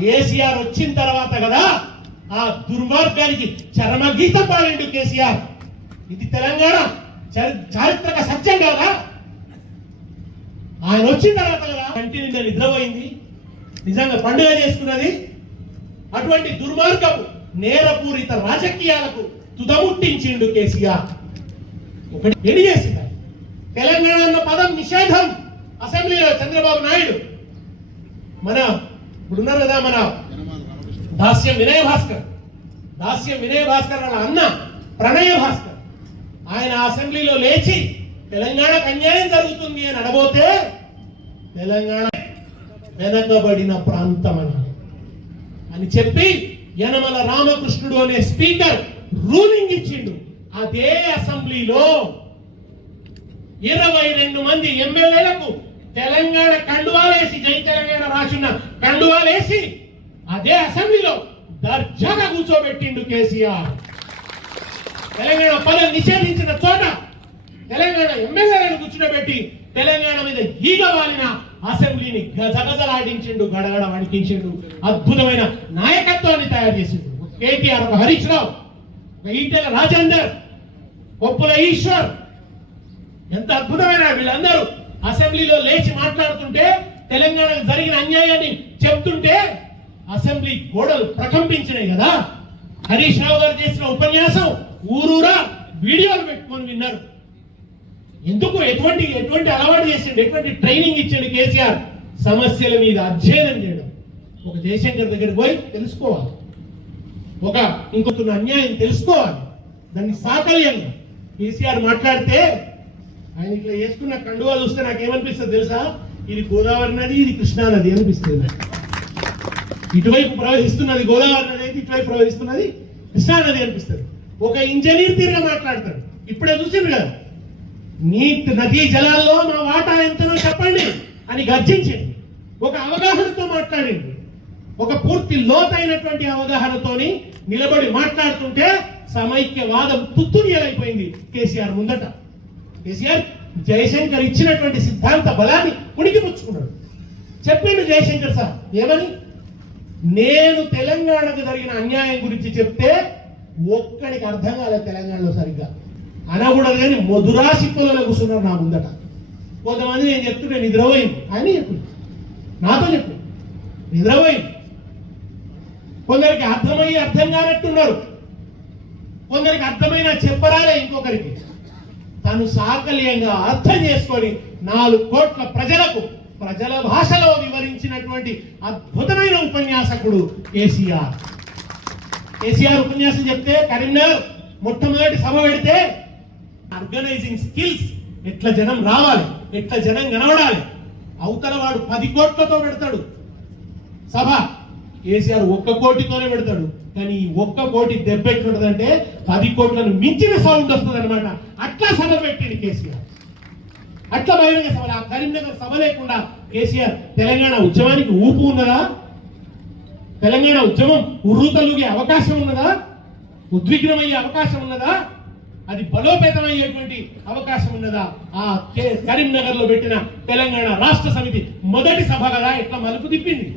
కేసీఆర్ వచ్చిన తర్వాత కదా. ఆ దుర్మార్గానికి చరమగీతం పాడిండు కేసీఆర్. ఇది తెలంగాణ చారిత్రక సత్యం కదా. ఆయన వచ్చిన తర్వాత కదా కంటి నిండా నిద్రపోయింది, నిజంగా పండుగ చేసుకున్నది. అటువంటి దుర్మార్గపు నేరపూరిత రాజకీయాలకు తుదముట్టించిండు కేసీఆర్. ఒకటి ఎడి చేసింది. తెలంగాణ అన్న పదం నిషేధం అసెంబ్లీలో చంద్రబాబు నాయుడు. ఇప్పుడున్నారు కదా మన దాస్యం వినయ భాస్కర్ వాళ్ళ అన్న ప్రణయ భాస్కర్, ఆయన అసెంబ్లీలో లేచి తెలంగాణకు అన్యాయం జరుగుతుంది అని అడబోతే తెలంగాణ వెనకబడిన ప్రాంతం అని చెప్పి యనమల రామకృష్ణుడు అనే స్పీకర్ రూలింగ్ ఇచ్చిండు. అదే అసెంబ్లీలో 22 మంది ఎమ్మెల్యేలకు తెలంగాణ కండువాలేసి, జై తెలంగాణ రాసిన కండువాలేసి అదే అసెంబ్లీలో దర్జాగా కూర్చోబెట్టిండు కేసీఆర్. తెలంగాణ పదం నిషేధించిన చోట తెలంగాణ ఎమ్మెల్యేలను కూర్చుండబెట్టి తెలంగాణ మీద ఈగ వాలిన అసెంబ్లీని గజగజలాడించిండు, గడగడ వణికించిండు. అద్భుతమైన నాయకత్వాన్ని తయారు చేసిండు. కేటీఆర్, ఒక హరీష్ రావు, ఒక ఈటెల రాజేందర్, కొప్పుల ఈశ్వర్, ఎంత అద్భుతమైన వీళ్ళందరూ అసెంబ్లీలో లేచి మాట్లాడుతుంటే తెలంగాణకు జరిగిన అన్యాయాన్ని చెప్తుంటే అసెంబ్లీ గోడలు ప్రకంపించినాయి కదా. హరీష్ రావు గారు చేసిన ఉపన్యాసం ఊరూరా వీడియోలు పెట్టుకొని విన్నారు. ఎందుకు ఎటువంటి అలవాటు చేసిండు, ఎటువంటి ట్రైనింగ్ ఇచ్చాడు కేసీఆర్? సమస్యల మీద అధ్యయనం చేయడం. ఒక జయశంకర్ దగ్గరికి పోయి తెలుసుకోవాలి, ఇంకొక అన్యాయం తెలుసుకోవాలి, దాన్ని సాకల్యంగా. కేసీఆర్ మాట్లాడితే ఆయన ఇట్లా వేసుకున్న కండువా చూస్తే నాకేమనిపిస్తుంది తెలుసా? ఇది గోదావరి నది, ఇది కృష్ణా నది అనిపిస్తుంది నాకు. ఇటువైపు ప్రవహిస్తున్నది గోదావరి నది అయితే ఇటువైపు ప్రవహిస్తున్నది కృష్ణా నది అనిపిస్తుంది. ఒక ఇంజనీర్ తీరుగా మాట్లాడతాడు. ఇప్పుడే చూసిండ్రు కదా, నీటి నదీ జలాల్లో మా వాటా ఎంతనో చెప్పండి అని గర్జించింది. ఒక అవగాహనతో మాట్లాడింది, ఒక పూర్తి లోతైనటువంటి అవగాహనతోని నిలబడి మాట్లాడుతుంటే సమైక్యవాదం తుత్తునియలైపోయింది కేసీఆర్ ముందట. కేసీఆర్ జయశంకర్ ఇచ్చినటువంటి సిద్ధాంత బలాన్ని ఉనికిపుచ్చుకున్నాడు. చెప్పిండు జయశంకర్ సార్ ఏమని, నేను తెలంగాణకు జరిగిన అన్యాయం గురించి చెప్తే ఒక్కడికి అర్థం కాలేదు తెలంగాణలో సరిగ్గా అనకూడదు, కానీ మధురాశిప్పులలో కూర్చున్నారు నా ముందట. కొంతమంది నేను చెప్తుంటే నిద్రపోయింది, ఆయన చెప్పింది, నాతో చెప్పింది నిద్రపోయింది. కొందరికి అర్థమయ్యి అర్థం కానట్టున్నారు, కొందరికి అర్థమైన చెప్పరాలే ఇంకొకరికి. తను సాకల్యంగా అర్థం చేసుకొని 4 కోట్ల ప్రజలకు ప్రజల భాషలో వివరించినటువంటి అద్భుతమైన ఉపన్యాసకుడు కేసీఆర్. కేసీఆర్ ఉపన్యాసం చెప్తే కరీంనగర్ మొట్టమొదటి సభ పెడితే ఆర్గనైజింగ్ స్కిల్స్, ఎట్లా జనం రావాలి, ఎట్లా జనం కనబడాలి. అవతల వాడు 10 కోట్లతో పెడతాడు సభ, కేసీఆర్ 1 కోటితోనే పెడతాడు. కానీ ఈ 1 కోటి దెబ్బ ఎట్లుంటదంటే 10 కోట్లను మించిన సౌండ్ వస్తుంది అనమాట. అట్లా సభ పెట్టింది కేసీఆర్, అట్లా బహిరంగ సభ. ఆ కరీంనగర్ సభ లేకుండా కేసీఆర్ తెలంగాణ ఉద్యమానికి ఊపు ఉన్నదా? తెలంగాణ ఉద్యమం ఉర్రూతలుగే అవకాశం ఉన్నదా? ఉద్విగ్నమయ్యే అవకాశం ఉన్నదా? అది బలోపేతమయ్యేటువంటి అవకాశం ఉన్నదా? ఆ కరీంనగర్ లో పెట్టిన తెలంగాణ రాష్ట్ర సమితి మొదటి సభ కదా ఎట్లా మలుపు తిప్పింది.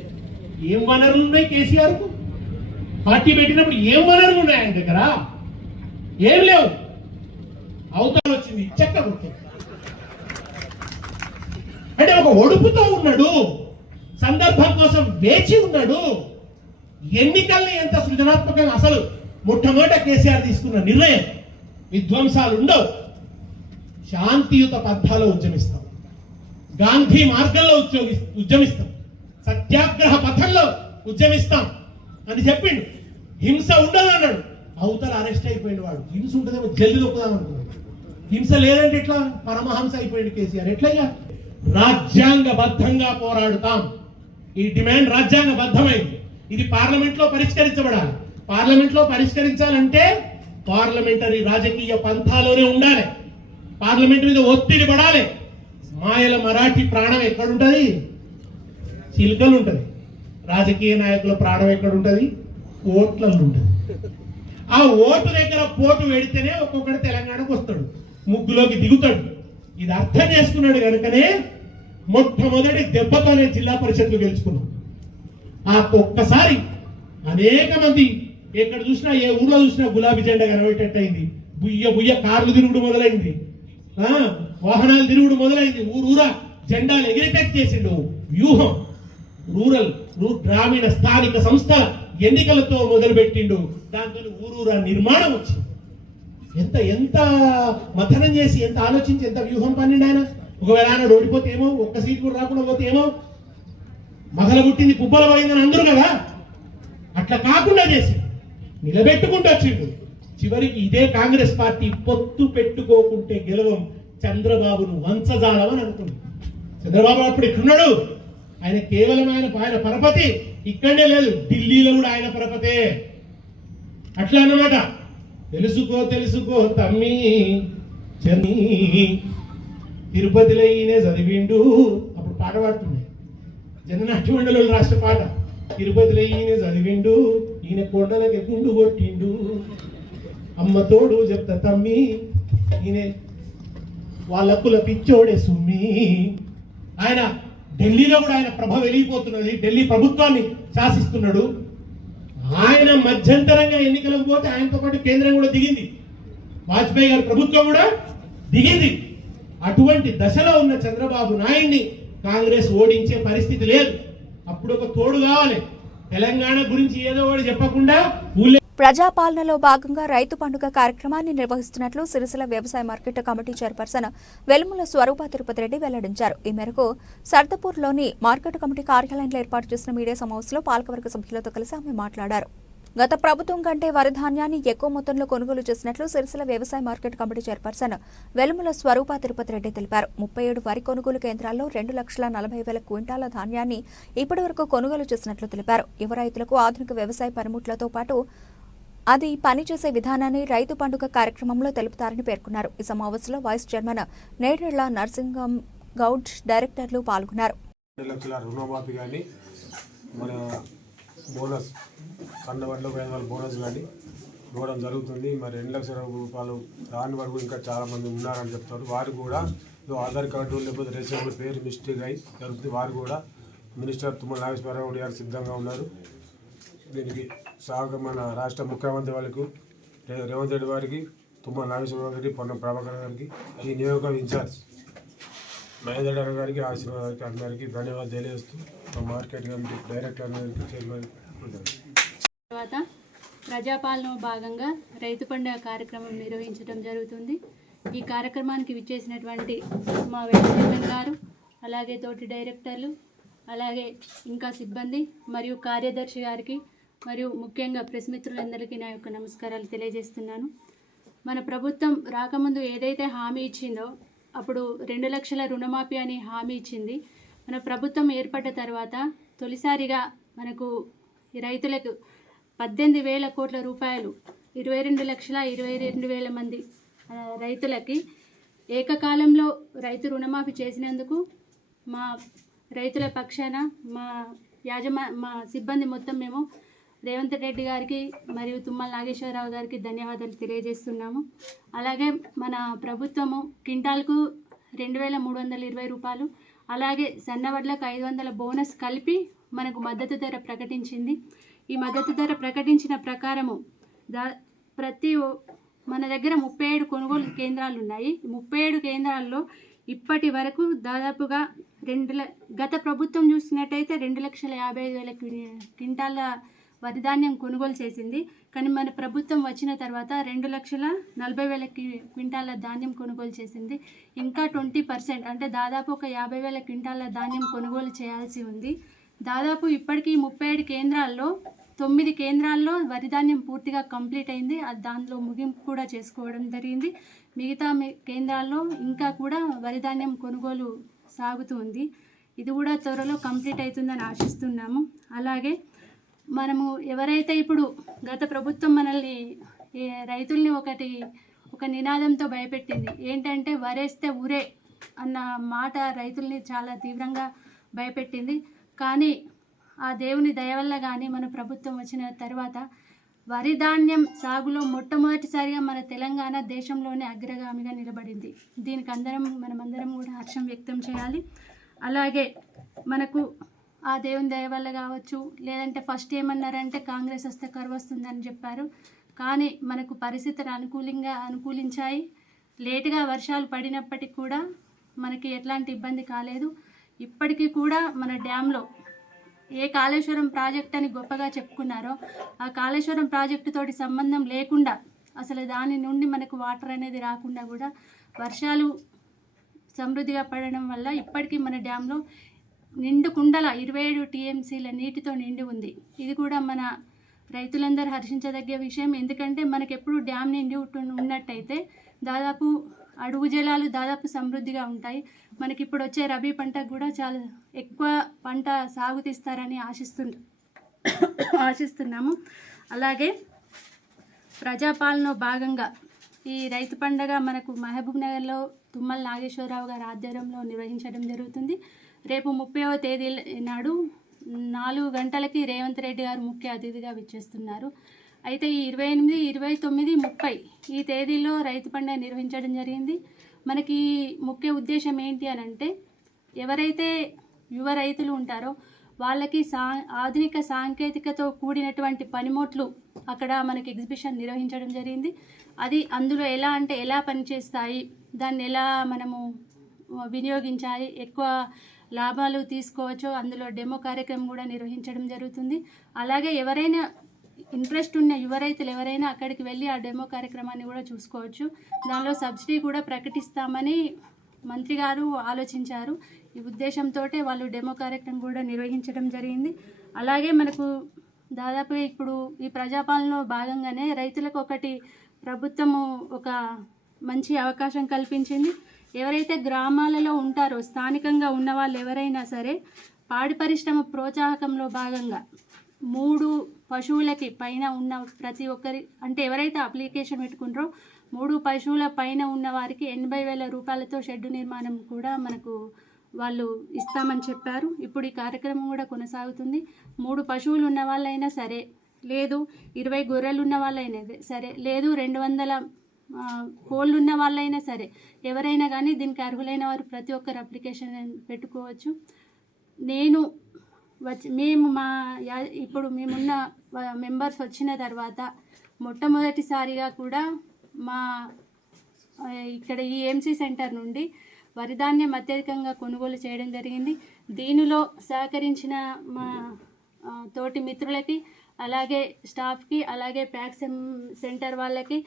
ఏం వనరులు ఉన్నాయి కేసీఆర్ కు? పార్టీ పెట్టినప్పుడు ఏం వనరులు ఉన్నాయి ఆయన దగ్గర? ఏం లేవు. అవతల వచ్చింది చెక్క కొట్టి, అంటే ఒక ఒడుపుతో ఉన్నాడు, సందర్భం కోసం వేచి ఉన్నాడు. ఎన్నికల్ని ఎంత సృజనాత్మకంగా, అసలు మొట్టమొదట కేసీఆర్ తీసుకున్న నిర్ణయం విధ్వంసాలు ఉండవు, శాంతియుత పథాలో ఉద్యమిస్తాం, గాంధీ మార్గంలో ఉద్యమిస్తాం, సత్యాగ్రహ పథంలో ఉద్యమిస్తాం అని చెప్పిండు. హింస ఉండదు అన్నాడు. అవతల అరెస్ట్ అయిపోయింది వాడు. హింస ఉంటుందేమో జల్ది దొక్కుదాం అనుకున్నాడు. హింస లేదంటే ఎట్లా? పరమహంస అయిపోయింది కేసీఆర్. ఎట్లయ్యా? రాజ్యాంగబద్ధంగా పోరాడుతాం. ఈ డిమాండ్ రాజ్యాంగబద్ధమైంది. ఇది పార్లమెంట్ లో పరిష్కరించబడాలి. పార్లమెంట్ లో పరిష్కరించాలంటే పార్లమెంటరీ రాజకీయ పంథాలోనే ఉండాలి. పార్లమెంట్ మీద ఒత్తిడి పడాలి. మాయల మరాఠీ ప్రాణం ఎక్కడుంటది? చిలుకలు ఉంటది. రాజకీయ నాయకుల ప్రాణం ఎక్కడుంటది? ఓట్లలో ఉంటది. ఆ ఓటు దగ్గర పోటు పెడితేనే ఒక్కొక్కటి తెలంగాణకు వస్తాడు, ముగ్గులోకి దిగుతాడు. ఇది అర్థం చేసుకున్నాడు కనుకనే మొట్టమొదటి దెబ్బతోనే జిల్లా పరిషత్లు గెలుచుకున్నాం. ఆ ఒక్కసారి అనేక మంది ఎక్కడ చూసినా, ఏ ఊర్లో చూసినా గులాబీ జెండా కనబెట్టేట్టు అయింది. బుయ్య బుయ్య కార్లు తిరుగుడు మొదలైంది, వాహనాలు తిరుగుడు మొదలైంది. ఊరూరా జెండాలు ఎగిరిటెక్ట్ చేసిండు. వ్యూహం గ్రామీణ స్థానిక సంస్థల ఎన్నికలతో మొదలుపెట్టిండు. దాంతో ఊరూరా నిర్మాణం వచ్చింది. ఎంత ఎంత మథనం చేసి, ఎంత ఆలోచించి, ఎంత వ్యూహం పన్నిండు ఆయన. ఒకవేళ ఆయన ఓడిపోతే ఏమో, ఒక్క సీట్ కూడా రాకుండా పోతే ఏమో, మగల పుట్టింది పుబ్బల పోయిందని అందరూ కదా. అట్లా కాకుండా చేసి నిలబెట్టుకుంటూ వచ్చిండు. చివరికి ఇదే కాంగ్రెస్ పార్టీ పొత్తు పెట్టుకోకుంటే గెలవం, చంద్రబాబును వంచజాలమని అనుకుంది. చంద్రబాబు అప్పుడు ఎట్లున్నాడు? ఆయన కేవలం ఆయన పరపతి ఇక్కడే లేదు, ఢిల్లీలో కూడా ఆయన పరపతే. అట్లా అన్నమాట. తెలుసుకో తెలుసుకో తమ్మి చని, తిరుపతిలో ఈయనే చదివిండు. అప్పుడు పాట పాడుతుంది, జననాట్య మండలి రాష్ట్ర పాట. తిరుపతిలో ఈయన చదివిండు, ఈయన కొండలకి గుండు కొట్టిండు, అమ్మ తోడు చెప్తా తమ్మి, ఈయన వాళ్ళకుల పిచ్చోడే సుమ్మి. ఆయన ఢిల్లీలో కూడా ఆయన ప్రభ వెలిగిపోతున్నది. ఢిల్లీ ప్రభుత్వాన్ని శాసిస్తున్నాడు. ఆయన మధ్యంతరంగా ఎన్నికలకు పోతే ఆయనతో పాటు కేంద్రం కూడా దిగింది. వాజ్పేయి గారి ప్రభుత్వం కూడా దిగింది. అటువంటి దశలో ఉన్న చంద్రబాబు నాయుడిని కాంగ్రెస్ ఓడించే పరిస్థితి లేదు. అప్పుడు ఒక తోడు కావాలి. తెలంగాణ గురించి ఏదో ఒకటి చెప్పకుండా ఊళ్ళో ప్రజాపాలనలో భాగంగా రైతు పండుగ కార్యక్రమాన్ని నిర్వహిస్తున్నట్లు సిరిసిల్ల వ్యవసాయ మార్కెట్ కమిటీ చైర్పర్సన్ వెలుముల స్వరూప తిరుపతి రెడ్డి వెల్లడించారు. ఈ మేరకు సర్దపూర్లోని మార్కెట్ కమిటీ కార్యాలయంలో ఏర్పాటు చేసిన మీడియా సమావేశంలో పాలకవర్గ సభ్యులతో కలిసి ఆమె మాట్లాడారు. గత ప్రభుత్వం కంటే వరి ధాన్యాన్ని ఎక్కువ మొత్తంలో కొనుగోలు చేసినట్లు సిరిసిల్ల వ్యవసాయ మార్కెట్ కమిటీ చైర్పర్సన్ వెలుముల స్వరూప తిరుపతి రెడ్డి తెలిపారు. 37 వరి కొనుగోలు కేంద్రాల్లో 2,40,000 క్వింటాల ధాన్యాన్ని ఇప్పటివరకు కొనుగోలు చేసినట్లు తెలిపారు. యువ రైతులకు ఆధునిక వ్యవసాయ పనిముట్లతో పాటు అది పనిచేసే విధానాన్ని రైతు పండుగ కార్యక్రమంలో తెలుపుతారని పేర్కొన్నారు. ఈ సమావేశంలో వైస్ చైర్మన్ నేడ్రెళ్ల నర్సింగం గౌడ్ డైరెక్టర్లు పాల్గొన్నారు. 2 లక్షల రుణమాఫీ కానీ మన బోనస్ కండవడ్ల 5,000 బోనస్ కానీ ఇవ్వడం జరుగుతుంది. మరి 2 లక్షల రూపాయలు రాని వరకు ఇంకా చాలామంది ఉన్నారని చెప్తారు. వారు కూడా ఆధార్ కార్డు లేకపోతే రేషన్ పేరు మిస్టేక్ అయి జరుగుతుంది. వారు కూడా మినిస్టర్ తుమ్మల నాగేశ్వరరావు గారు సిద్ధంగా ఉన్నారు. దీనికి మన రాష్ట్ర ముఖ్యమంత్రి వాళ్ళకు రేవంత్ రెడ్డి వారికి, తుమ్మల నాగేశ్వరరావు గారికి, పొన్నం ప్రభాకర్ గారికి, ఈ నియోజకవర్గ ఇన్ఛార్జ్ మహేందర్ గారికి, ఆశీర్వాద్ గారికి అందరికీ ధన్యవాదాలు తెలియజేస్తూ మా మార్కెట్ కమిటీ డైరెక్టర్ గారికి చైర్మన్ తర్వాత ప్రజాపాలన భాగంగా రైతు పండుగ కార్యక్రమం నిర్వహించడం జరుగుతుంది. ఈ కార్యక్రమానికి విచ్చేసినటువంటి మా వైస్ చైర్మన్ గారు, అలాగే తోటి డైరెక్టర్లు, అలాగే ఇంకా సిబ్బంది మరియు కార్యదర్శి గారికి మరియు ముఖ్యంగా ప్రెస్ మిత్రులందరికీ నా యొక్క నమస్కారాలు తెలియజేస్తున్నాను. మన ప్రభుత్వం రాకముందు ఏదైతే హామీ ఇచ్చిందో అప్పుడు 2 లక్షల రుణమాఫీ అని హామీ ఇచ్చింది. మన ప్రభుత్వం ఏర్పడ్డ తర్వాత తొలిసారిగా మనకు ఈ రైతులకు 18,000 కోట్ల రూపాయలు 22,22,000 మంది రైతులకి ఏకకాలంలో రైతు రుణమాఫీ చేసినందుకు మా రైతుల పక్షాన మా సిబ్బంది మొత్తం మేము రేవంత్ రెడ్డి గారికి మరియు తుమ్మల నాగేశ్వరరావు గారికి ధన్యవాదాలు తెలియజేస్తున్నాము. అలాగే మన ప్రభుత్వము క్వింటాల్కు 2,320 రూపాయలు, అలాగే సన్నవడ్లకు 500 బోనస్ కలిపి మనకు మద్దతు ధర ప్రకటించింది. ఈ మద్దతు ధర ప్రకటించిన ప్రకారము మన దగ్గర 37 కొనుగోలు కేంద్రాలు ఉన్నాయి. 37 కేంద్రాల్లో ఇప్పటి వరకు దాదాపుగా గత ప్రభుత్వం చూసినట్టయితే 2,50,000 క్వింటాల వరి ధాన్యం కొనుగోలు చేసింది. కానీ మన ప్రభుత్వం వచ్చిన తర్వాత 2,40,000 క్వింటాల ధాన్యం కొనుగోలు చేసింది. ఇంకా 20% అంటే దాదాపు ఒక 50,000 క్వింటాల ధాన్యం కొనుగోలు చేయాల్సి ఉంది. దాదాపు ఇప్పటికీ 37 కేంద్రాల్లో 9 కేంద్రాల్లో వరి ధాన్యం పూర్తిగా కంప్లీట్ అయింది. దాంట్లో ముగింపు కూడా చేసుకోవడం జరిగింది. మిగతా కేంద్రాల్లో ఇంకా కూడా వరి ధాన్యం కొనుగోలు సాగుతుంది. ఇది కూడా త్వరలో కంప్లీట్ అవుతుందని ఆశిస్తున్నాము. అలాగే మనము ఎవరైతే ఇప్పుడు గత ప్రభుత్వం మనల్ని రైతుల్ని ఒక నినాదంతో భయపెట్టింది. ఏంటంటే వరేస్తే ఊరే అన్న మాట రైతుల్ని చాలా తీవ్రంగా భయపెట్టింది. కానీ ఆ దేవుని దయ వల్ల కానీ మన ప్రభుత్వం వచ్చిన తర్వాత వరి ధాన్యం సాగులో మొట్టమొదటిసారిగా మన తెలంగాణ దేశంలోనే అగ్రగామిగా నిలబడింది. దీనికి మనమందరం కూడా హర్షం వ్యక్తం చేయాలి. అలాగే మనకు ఆ దేవుని దయ వల్ల కావచ్చు, లేదంటే ఫస్ట్ ఏమన్నారంటే కాంగ్రెస్ వస్తే కరువు వస్తుందని చెప్పారు. కానీ మనకు పరిస్థితులు అనుకూలించాయి. లేటుగా వర్షాలు పడినప్పటికీ కూడా మనకి ఎట్లాంటి ఇబ్బంది కాలేదు. ఇప్పటికీ కూడా మన డ్యాంలో ఏ కాళేశ్వరం ప్రాజెక్ట్ అని గొప్పగా చెప్పుకున్నారో ఆ కాళేశ్వరం ప్రాజెక్టు తోటి సంబంధం లేకుండా అసలు దాని నుండి మనకు వాటర్ అనేది రాకుండా కూడా వర్షాలు సమృద్ధిగా పడడం వల్ల ఇప్పటికీ మన డ్యాంలో నిండు కుండల 27 టీఎంసీల నీటితో నిండి ఉంది. ఇది కూడా మన రైతులందరూ హర్షించదగ్గ విషయం. ఎందుకంటే మనకు ఎప్పుడు డ్యామ్ నిండి ఉన్నట్టయితే దాదాపు అడుగు జలాలు దాదాపు సమృద్ధిగా ఉంటాయి. మనకి ఇప్పుడు వచ్చే రబీ పంటకు కూడా చాలా ఎక్కువ పంట సాగు తీస్తారని ఆశిస్తున్నాము. అలాగే ప్రజాపాలన భాగంగా ఈ రైతు పండుగ మనకు మహబూబ్ నగర్లో తుమ్మల నాగేశ్వరరావు గారి ఆధ్వర్యంలో నిర్వహించడం జరుగుతుంది. రేపు 30వ తేదీ నాడు 4 గంటలకి రేవంత్ రెడ్డి గారు ముఖ్య అతిథిగా విచ్చేస్తున్నారు. అయితే ఈ 28, 29, 30 ఈ తేదీలో రైతు పండుగ నిర్వహించడం జరిగింది. మనకి ముఖ్య ఉద్దేశం ఏంటి అని అంటే ఎవరైతే యువ రైతులు ఉంటారో వాళ్ళకి ఆధునిక సాంకేతికతో కూడినటువంటి పనిముట్లు అక్కడ మనకి ఎగ్జిబిషన్ నిర్వహించడం జరిగింది. అది అందులో ఎలా పనిచేస్తాయి, దాన్ని ఎలా మనము వినియోగించాలి, ఎక్కువ లాభాలు తీసుకోవచ్చు. అందులో డెమో కార్యక్రమం కూడా నిర్వహించడం జరుగుతుంది. అలాగే ఎవరైనా ఇంట్రెస్ట్ ఉన్న యువ రైతులు ఎవరైనా అక్కడికి వెళ్ళి ఆ డెమో కార్యక్రమాన్ని కూడా చూసుకోవచ్చు. దానిలో సబ్సిడీ కూడా ప్రకటిస్తామని మంత్రి గారు ఆలోచించారు. ఈ ఉద్దేశంతో వాళ్ళు డెమో కార్యక్రమం కూడా నిర్వహించడం జరిగింది. అలాగే మనకు దాదాపు ఇప్పుడు ఈ ప్రజాపాలనలో భాగంగానే రైతులకు ఒకటి ప్రభుత్వము ఒక మంచి అవకాశం కల్పించింది. ఎవరైతే గ్రామాలలో ఉంటారో స్థానికంగా ఉన్న వాళ్ళు ఎవరైనా సరే పాడి పరిశ్రమ ప్రోత్సాహకంలో భాగంగా 3 పశువులకి పైన ఉన్న ప్రతి ఒక్కరి అంటే ఎవరైతే అప్లికేషన్ పెట్టుకుంటారో 3 పశువుల పైన ఉన్న వారికి 80,000 రూపాయలతో షెడ్డు నిర్మాణం కూడా మనకు వాళ్ళు ఇస్తామని చెప్పారు. ఇప్పుడు ఈ కార్యక్రమం కూడా కొనసాగుతుంది. 3 పశువులు ఉన్న వాళ్ళైనా సరే, లేదు 20 గొర్రెలు ఉన్న వాళ్ళైనా సరే, లేదు 200 కోళ్ళు ఉన్న వాళ్ళైనా సరే, ఎవరైనా కానీ దీనికి అర్హులైన వారు ప్రతి ఒక్కరు అప్లికేషన్ పెట్టుకోవచ్చు. మేము ఇప్పుడు మేమున్న మెంబర్స్ వచ్చిన తర్వాత మొట్టమొదటిసారిగా కూడా మా ఇక్కడ ఈ ఎంసీ సెంటర్ నుండి వరిధాన్యం అత్యధికంగా కొనుగోలు చేయడం జరిగింది. దీనిలో సహకరించిన మా తోటి మిత్రులకి, అలాగే స్టాఫ్కి, అలాగే ప్యాక్ సెంటర్ వాళ్ళకి,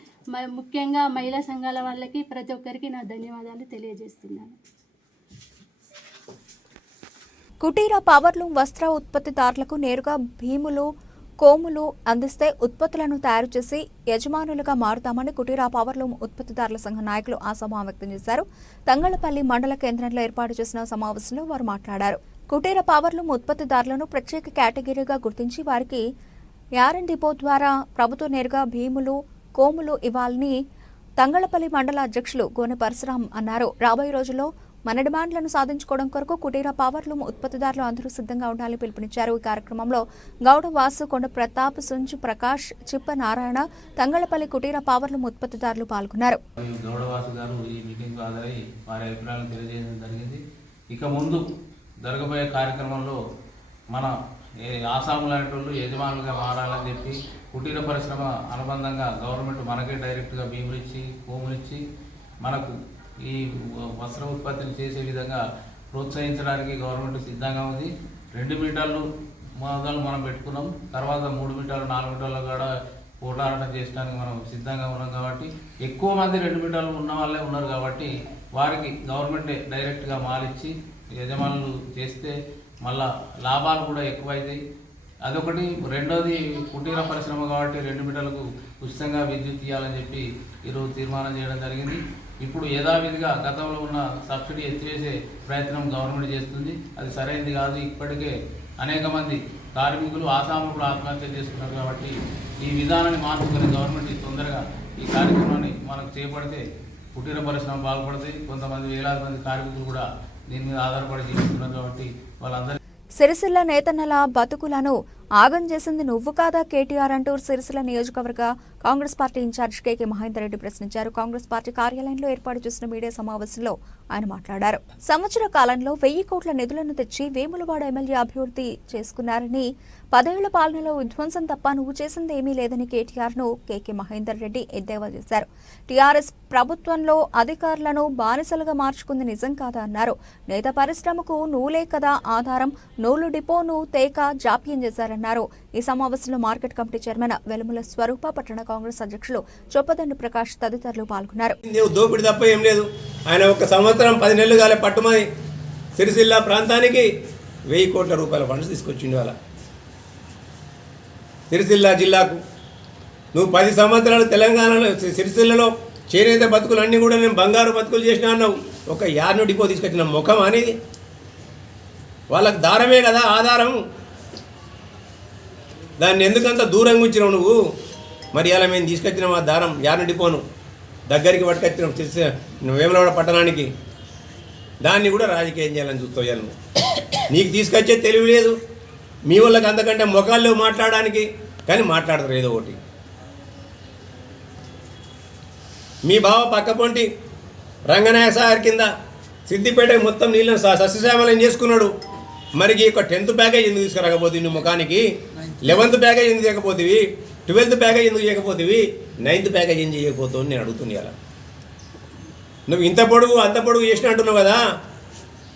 ముఖ్యంగా మహిళా సంఘాల వాళ్ళకి ప్రతి ఒక్కరికి నా ధన్యవాదాలు తెలియజేస్తున్నాను. కుటీర పవర్లూమ్ వస్త్ర ఉత్పత్తిదారులకు నేరుగా భీములు, కోములు అందిస్తే ఉత్పత్తులను తయారు చేసి యజమానులుగా మారుతామని కుటీర పవర్లూమ్ ఉత్పత్తిదారుల సంఘ నాయకులు ఆశాభావం వ్యక్తం చేశారు. తంగళ్లపల్లి మండల కేంద్రంలో ఏర్పాటు చేసిన సమావేశంలో వారు మాట్లాడారు. కుటీర పవర్లూమ్ ఉత్పత్తిదారులను ప్రత్యేక కేటగిరీగా గుర్తించి వారికి యారన్ డిపో ద్వారా ప్రభుత్వం నేరుగా భీములు, కోములు ఇవ్వాలని తంగళ్లపల్లి మండల అధ్యక్షులు గోనె పరశురాం అన్నారు. రాబోయే రోజుల్లో మన డిమాండ్లను సాధించుకోవడం కొరకు కుటీర పవర్లూమ్ ఉత్పత్తిదారులు అందరూ సిద్ధంగా ఉండాలని పిలుపునిచ్చారు. ఈ కార్యక్రమంలో గౌడ వాసు, కొండ ప్రతాప్, సుంచు ప్రకాష్, చిప్ప నారాయణ, తంగళ్లపల్లి కుటీర పవర్లూమ్ ఉత్పత్తిదారులు పాల్గొన్నారు. గౌడవాసు గారు ఈ మీటింగ్ హాజరై వారి అభిప్రాయాలను తెలియజేయడం జరిగింది. ఇక ముందు జరగబోయే కార్యక్రమంలో మన ఆసాములు అనేటోళ్ళు యజమానులుగా మారాలని చెప్పి కుటీర పరిశ్రమ అనుబంధంగా గవర్నమెంట్ మనకే డైరెక్ట్గా భీములు ఇచ్చి, కోములు ఇచ్చి మనకు ఈ వస్త్ర ఉత్పత్తిని చేసే విధంగా ప్రోత్సహించడానికి గవర్నమెంట్ సిద్ధంగా ఉంది. 2 మీటర్లు మొదలు మనం పెట్టుకున్నాం. తర్వాత 3 మీటర్లు, 4 మీటర్లు కూడా పోటారణ చేయడానికి మనం సిద్ధంగా ఉన్నాం. కాబట్టి ఎక్కువ మంది 2 మీటర్లు ఉన్న వాళ్ళే ఉన్నారు. కాబట్టి వారికి గవర్నమెంట్ డైరెక్ట్గా మాలిచ్చి యజమానులు చేస్తే మళ్ళా లాభాలు కూడా ఎక్కువైతాయి. అదొకటి. రెండోది, కుటీర పరిశ్రమ కాబట్టి 2 మీటర్లకు ఉచితంగా విద్యుత్ ఇవ్వాలని చెప్పి ఈరోజు తీర్మానం చేయడం జరిగింది. ఇప్పుడు యథావిధిగా గతంలో ఉన్న సబ్సిడీ ఎత్తివేసే ప్రయత్నం గవర్నమెంట్ చేస్తుంది. అది సరైనది కాదు. ఇప్పటికే అనేక మంది కార్మికులు, ఆసాములు కూడా ఆత్మహత్య చేసుకున్నారు. కాబట్టి ఈ విధానాన్ని మార్చుకొని గవర్నమెంట్ తొందరగా ఈ కార్యక్రమాన్ని మనకు చేపడితే కుటీర పరిశ్రమ బాగుపడుతుంది. కొంతమంది వేలాది మంది కార్మికులు కూడా దీని మీద ఆధారపడి జీవిస్తున్నారు. కాబట్టి వాళ్ళందరూ సిరిసిల్ల నేతన్నల బతుకులను ఆగం చేసింది నువ్వు కాదా కేటీఆర్ అంటూ సిరిసిల్ల నియోజకవర్గ కాంగ్రెస్ పార్టీ ఇన్ఛార్జ్ కేకే మహేందర్ రెడ్డి ప్రశ్నించారు. కాంగ్రెస్ పార్టీ కార్యాలయంలో ఏర్పాటు చేసిన మీడియా సమావేశంలో ఆయన మాట్లాడారు. సంవత్సర కాలంలో 1000 కోట్ల నిధులను తెచ్చి వేములవాడ ఎమ్మెల్యే అభివృద్ధి చేసుకున్నారని, 10 ఏళ్ల పాలనలో విధ్వంసం తప్ప నువ్వు చేసింది ఏమీ లేదని కేటీఆర్ ను కేకే మహేందర్ రెడ్డి ఎద్దేవా చేశారు. టీఆర్ఎస్ ప్రభుత్వంలో అధికారులను బానిసలుగా మార్చుకుంది నిజం కాదా అన్నారు. నేత పరిశ్రమకు నూలే కదా ఆధారం, నూలు డిపోను తేక జాప్యం చేశారన్నారు. ఈ సమావేశంలో మార్కెట్ కమిటీ చైర్మన్ వెలుముల స్వరూప, పట్టణ కాంగ్రెస్ అధ్యక్షులు చొప్పదండి ప్రకాష్ తదితరులు పాల్గొన్నారు. దోపిడి తప్ప ఏం లేదు. ఆయన 1 సంవత్సరం 10 నెలలు కాలే పట్టుమని సిరిసిల్ల ప్రాంతానికి 1000 కోట్ల రూపాయల ఫండ్స్ తీసుకొచ్చిండు. వాళ్ళ సిరిసిల్ల జిల్లాకు నువ్వు 10 సంవత్సరాలు తెలంగాణలో సిరిసిల్లలో చేనేత బతుకులు అన్నీ కూడా నేను బంగారు బతుకులు చేసినా అన్నావు. ఒక యార్ను డిపో తీసుకొచ్చిన ముఖం అనేది వాళ్ళకు దారమే కదా ఆధారం. దాన్ని ఎందుకంత దూరంగా ఉంచినావు నువ్వు? మరి అలా మేము తీసుకొచ్చినాం ఆ దారం యార్ను డిపోను దగ్గరికి పట్టుకొచ్చినాం వేములవాడ పట్టణానికి. దాన్ని కూడా రాజకీయం చేయాలని చూస్తావు. నువ్వు నీకు తీసుకొచ్చే తెలివి లేదు. మీ వాళ్ళకి అంతకంటే ముఖాల్లో మాట్లాడడానికి, కానీ మాట్లాడతారు ఏదో ఒకటి. మీ బావ పక్కపొంటి రంగనాయక సాగర్ కింద సిద్దిపేట మొత్తం నీళ్ళని సస్యశ్యామలం చేసుకున్నాడు. మరి ఈ యొక్క 10th ప్యాకేజ్ ఎందుకు తీసుకురాకపోతుంది నువ్వు ముఖానికి? 11th ప్యాకేజ్ ఎందుకు చేయకపోతుంది? 12th ప్యాకేజ్ ఎందుకు చేయకపోతుంది? 9th ప్యాకేజ్ ఎందుకు చేయకపోతుంది నేను అడుగుతుంది. అలా నువ్వు ఇంత పొడుగు అంత పొడుగు చేసిన అంటున్నావు కదా,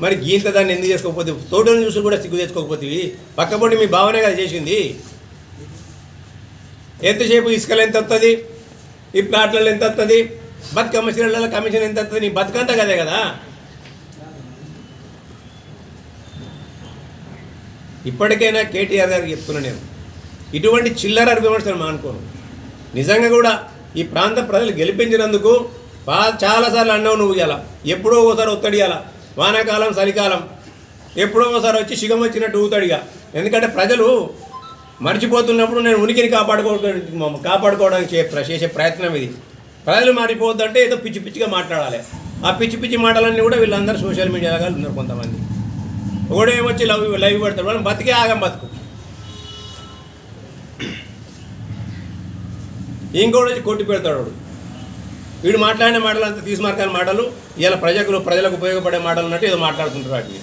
మరి గీంత దాన్ని ఎందుకు చేసుకోకపోతే, తోటను చూసి కూడా సిగ్గు తెచ్చుకోకపోతే, పక్కపొడి మీ భావనే కదా చేసింది. ఎంతసేపు ఇసుకలు ఎంత వస్తుంది, ఈ ప్లాట్లలో ఎంత వస్తుంది, బతుకమ్మ చీరల కమిషన్ ఎంత వస్తుంది, నీ బతుకంతా కదే కదా. ఇప్పటికైనా కేటీఆర్ గారికి చెప్తున్నా నేను, ఇటువంటి చిల్లర విమర్శలు మానుకోను. నిజంగా కూడా ఈ ప్రాంత ప్రజలు గెలిపించినందుకు చాలాసార్లు అన్నావు నువ్వు. ఇలా ఎప్పుడో ఒకసారి ఒత్తడి, ఇలా వానాకాలం చలికాలం ఎప్పుడో ఒకసారి వచ్చి సిగం వచ్చినట్టు ఊతడిగా. ఎందుకంటే ప్రజలు మర్చిపోతున్నప్పుడు నేను ఉనికిని కాపాడుకోవడానికి చేసే ప్రయత్నం ఇది. ప్రజలు మారిపోవద్దంటే ఏదో పిచ్చి పిచ్చిగా మాట్లాడాలి. ఆ పిచ్చి పిచ్చి మాటలన్నీ కూడా వీళ్ళందరూ సోషల్ మీడియాగా ఉన్నారు. కొంతమంది ఒకడేమొచ్చి లైవ్ పెడతాడు, మనం బతికే ఆగం బతుకు. ఇంకోటి వచ్చి కొట్టి పెడతాడు. వీడు మాట్లాడిన మాటలు అంతా తీసుమార్కాని మాటలు, ఇలా ప్రజలకు ఉపయోగపడే మాటలు అన్నట్టు ఏదో మాట్లాడుతుంటారు. వాటిని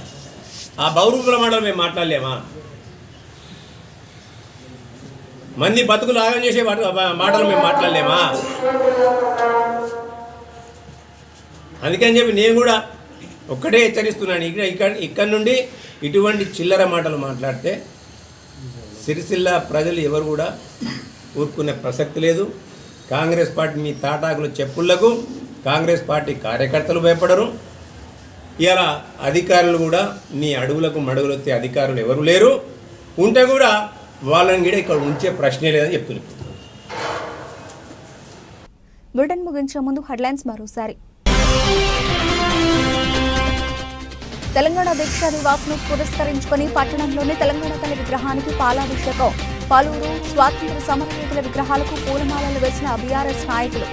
ఆ బౌరూపుల మాటలు మేము మాట్లాడలేమా? మంది బతుకులు ఆగం చేసే మాటలు మేము మాట్లాడలేమా? అందుకని చెప్పి నేను కూడా ఒక్కటే హెచ్చరిస్తున్నాను, ఇక్కడ నుండి ఇటువంటి చిల్లర మాటలు మాట్లాడితే సిరిసిల్ల ప్రజలు ఎవరు కూడా ఊరుకునే ప్రసక్తి లేదు. కాంగ్రెస్ పార్టీ మీ తాటాకులు చెప్పుళ్లకు కాంగ్రెస్ పార్టీ కార్యకర్తలు భయపడరు. ఇలా అధికారులు కూడా నీ అడుగులకు మడుగులొత్తే అధికారులు ఎవరు లేరు. ఉంటే కూడా వాళ్ళని కూడా ఇక్కడ ఉంచే ప్రశ్నే లేదని చెప్తున్నారు. బులెటిన్ ముగించే ముందు హెడ్లైన్స్ మరోసారి. తెలంగాణ దీక్షా దివాస్ను పురస్కరించుకొని పట్టణంలోని తెలంగాణ తల్లి విగ్రహానికి పాలాభిషేకం. పలువురు స్వాతంత్ర సమరయోధుల విగ్రహాలకు పూలమాలలు వేసిన బీఆర్ఎస్ నాయకులు.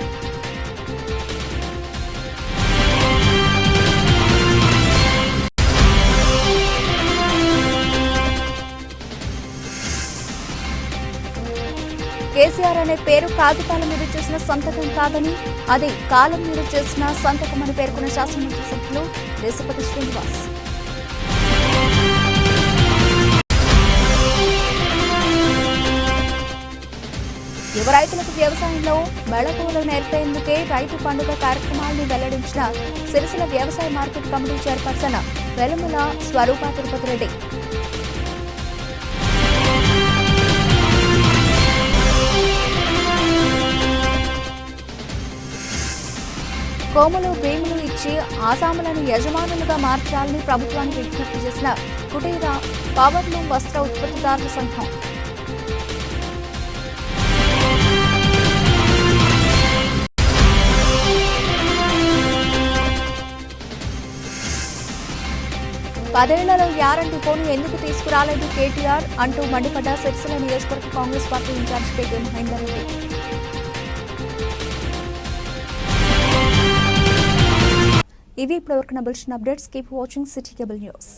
కేసీఆర్ అనే పేరు కాగితాల మీద చేసిన సంతకం కాదని, అది కాలం మీద చేసిన సంతకం అని పేర్కొన్న శాసనమండలి సభ్యులు దేశపతి శ్రీనివాస్. యువ రైతులకు వ్యవసాయంలో మెళకువలు నేర్పేందుకే రైతు పండుగ కార్యక్రమాలను వెల్లడించిన సిరిసిల్ల వ్యవసాయ మార్కెట్ కమిటీ చైర్పర్సన్ వెలుముల స్వరూప తిరుపతి రెడ్డి. కోములు భీములు ఇచ్చి ఆసాములను యజమానులుగా మార్చాలని ప్రభుత్వానికి విజ్ఞప్తి చేసిన కుటీర పవర్లూమ్ వస్త్ర ఉత్పత్తిదారుల సంఘం. పదేళ్లలో యారంటి పోను ఎందుకు తీసుకురాలేదు కేటీఆర్ అంటూ మండిపడ్డ సిరిసిల్ల నియోజకవర్గ Congress party incharge KT Mahender Reddy. ఇవి ఇప్పటివరకు bulletin updates. Keep watching city cable news.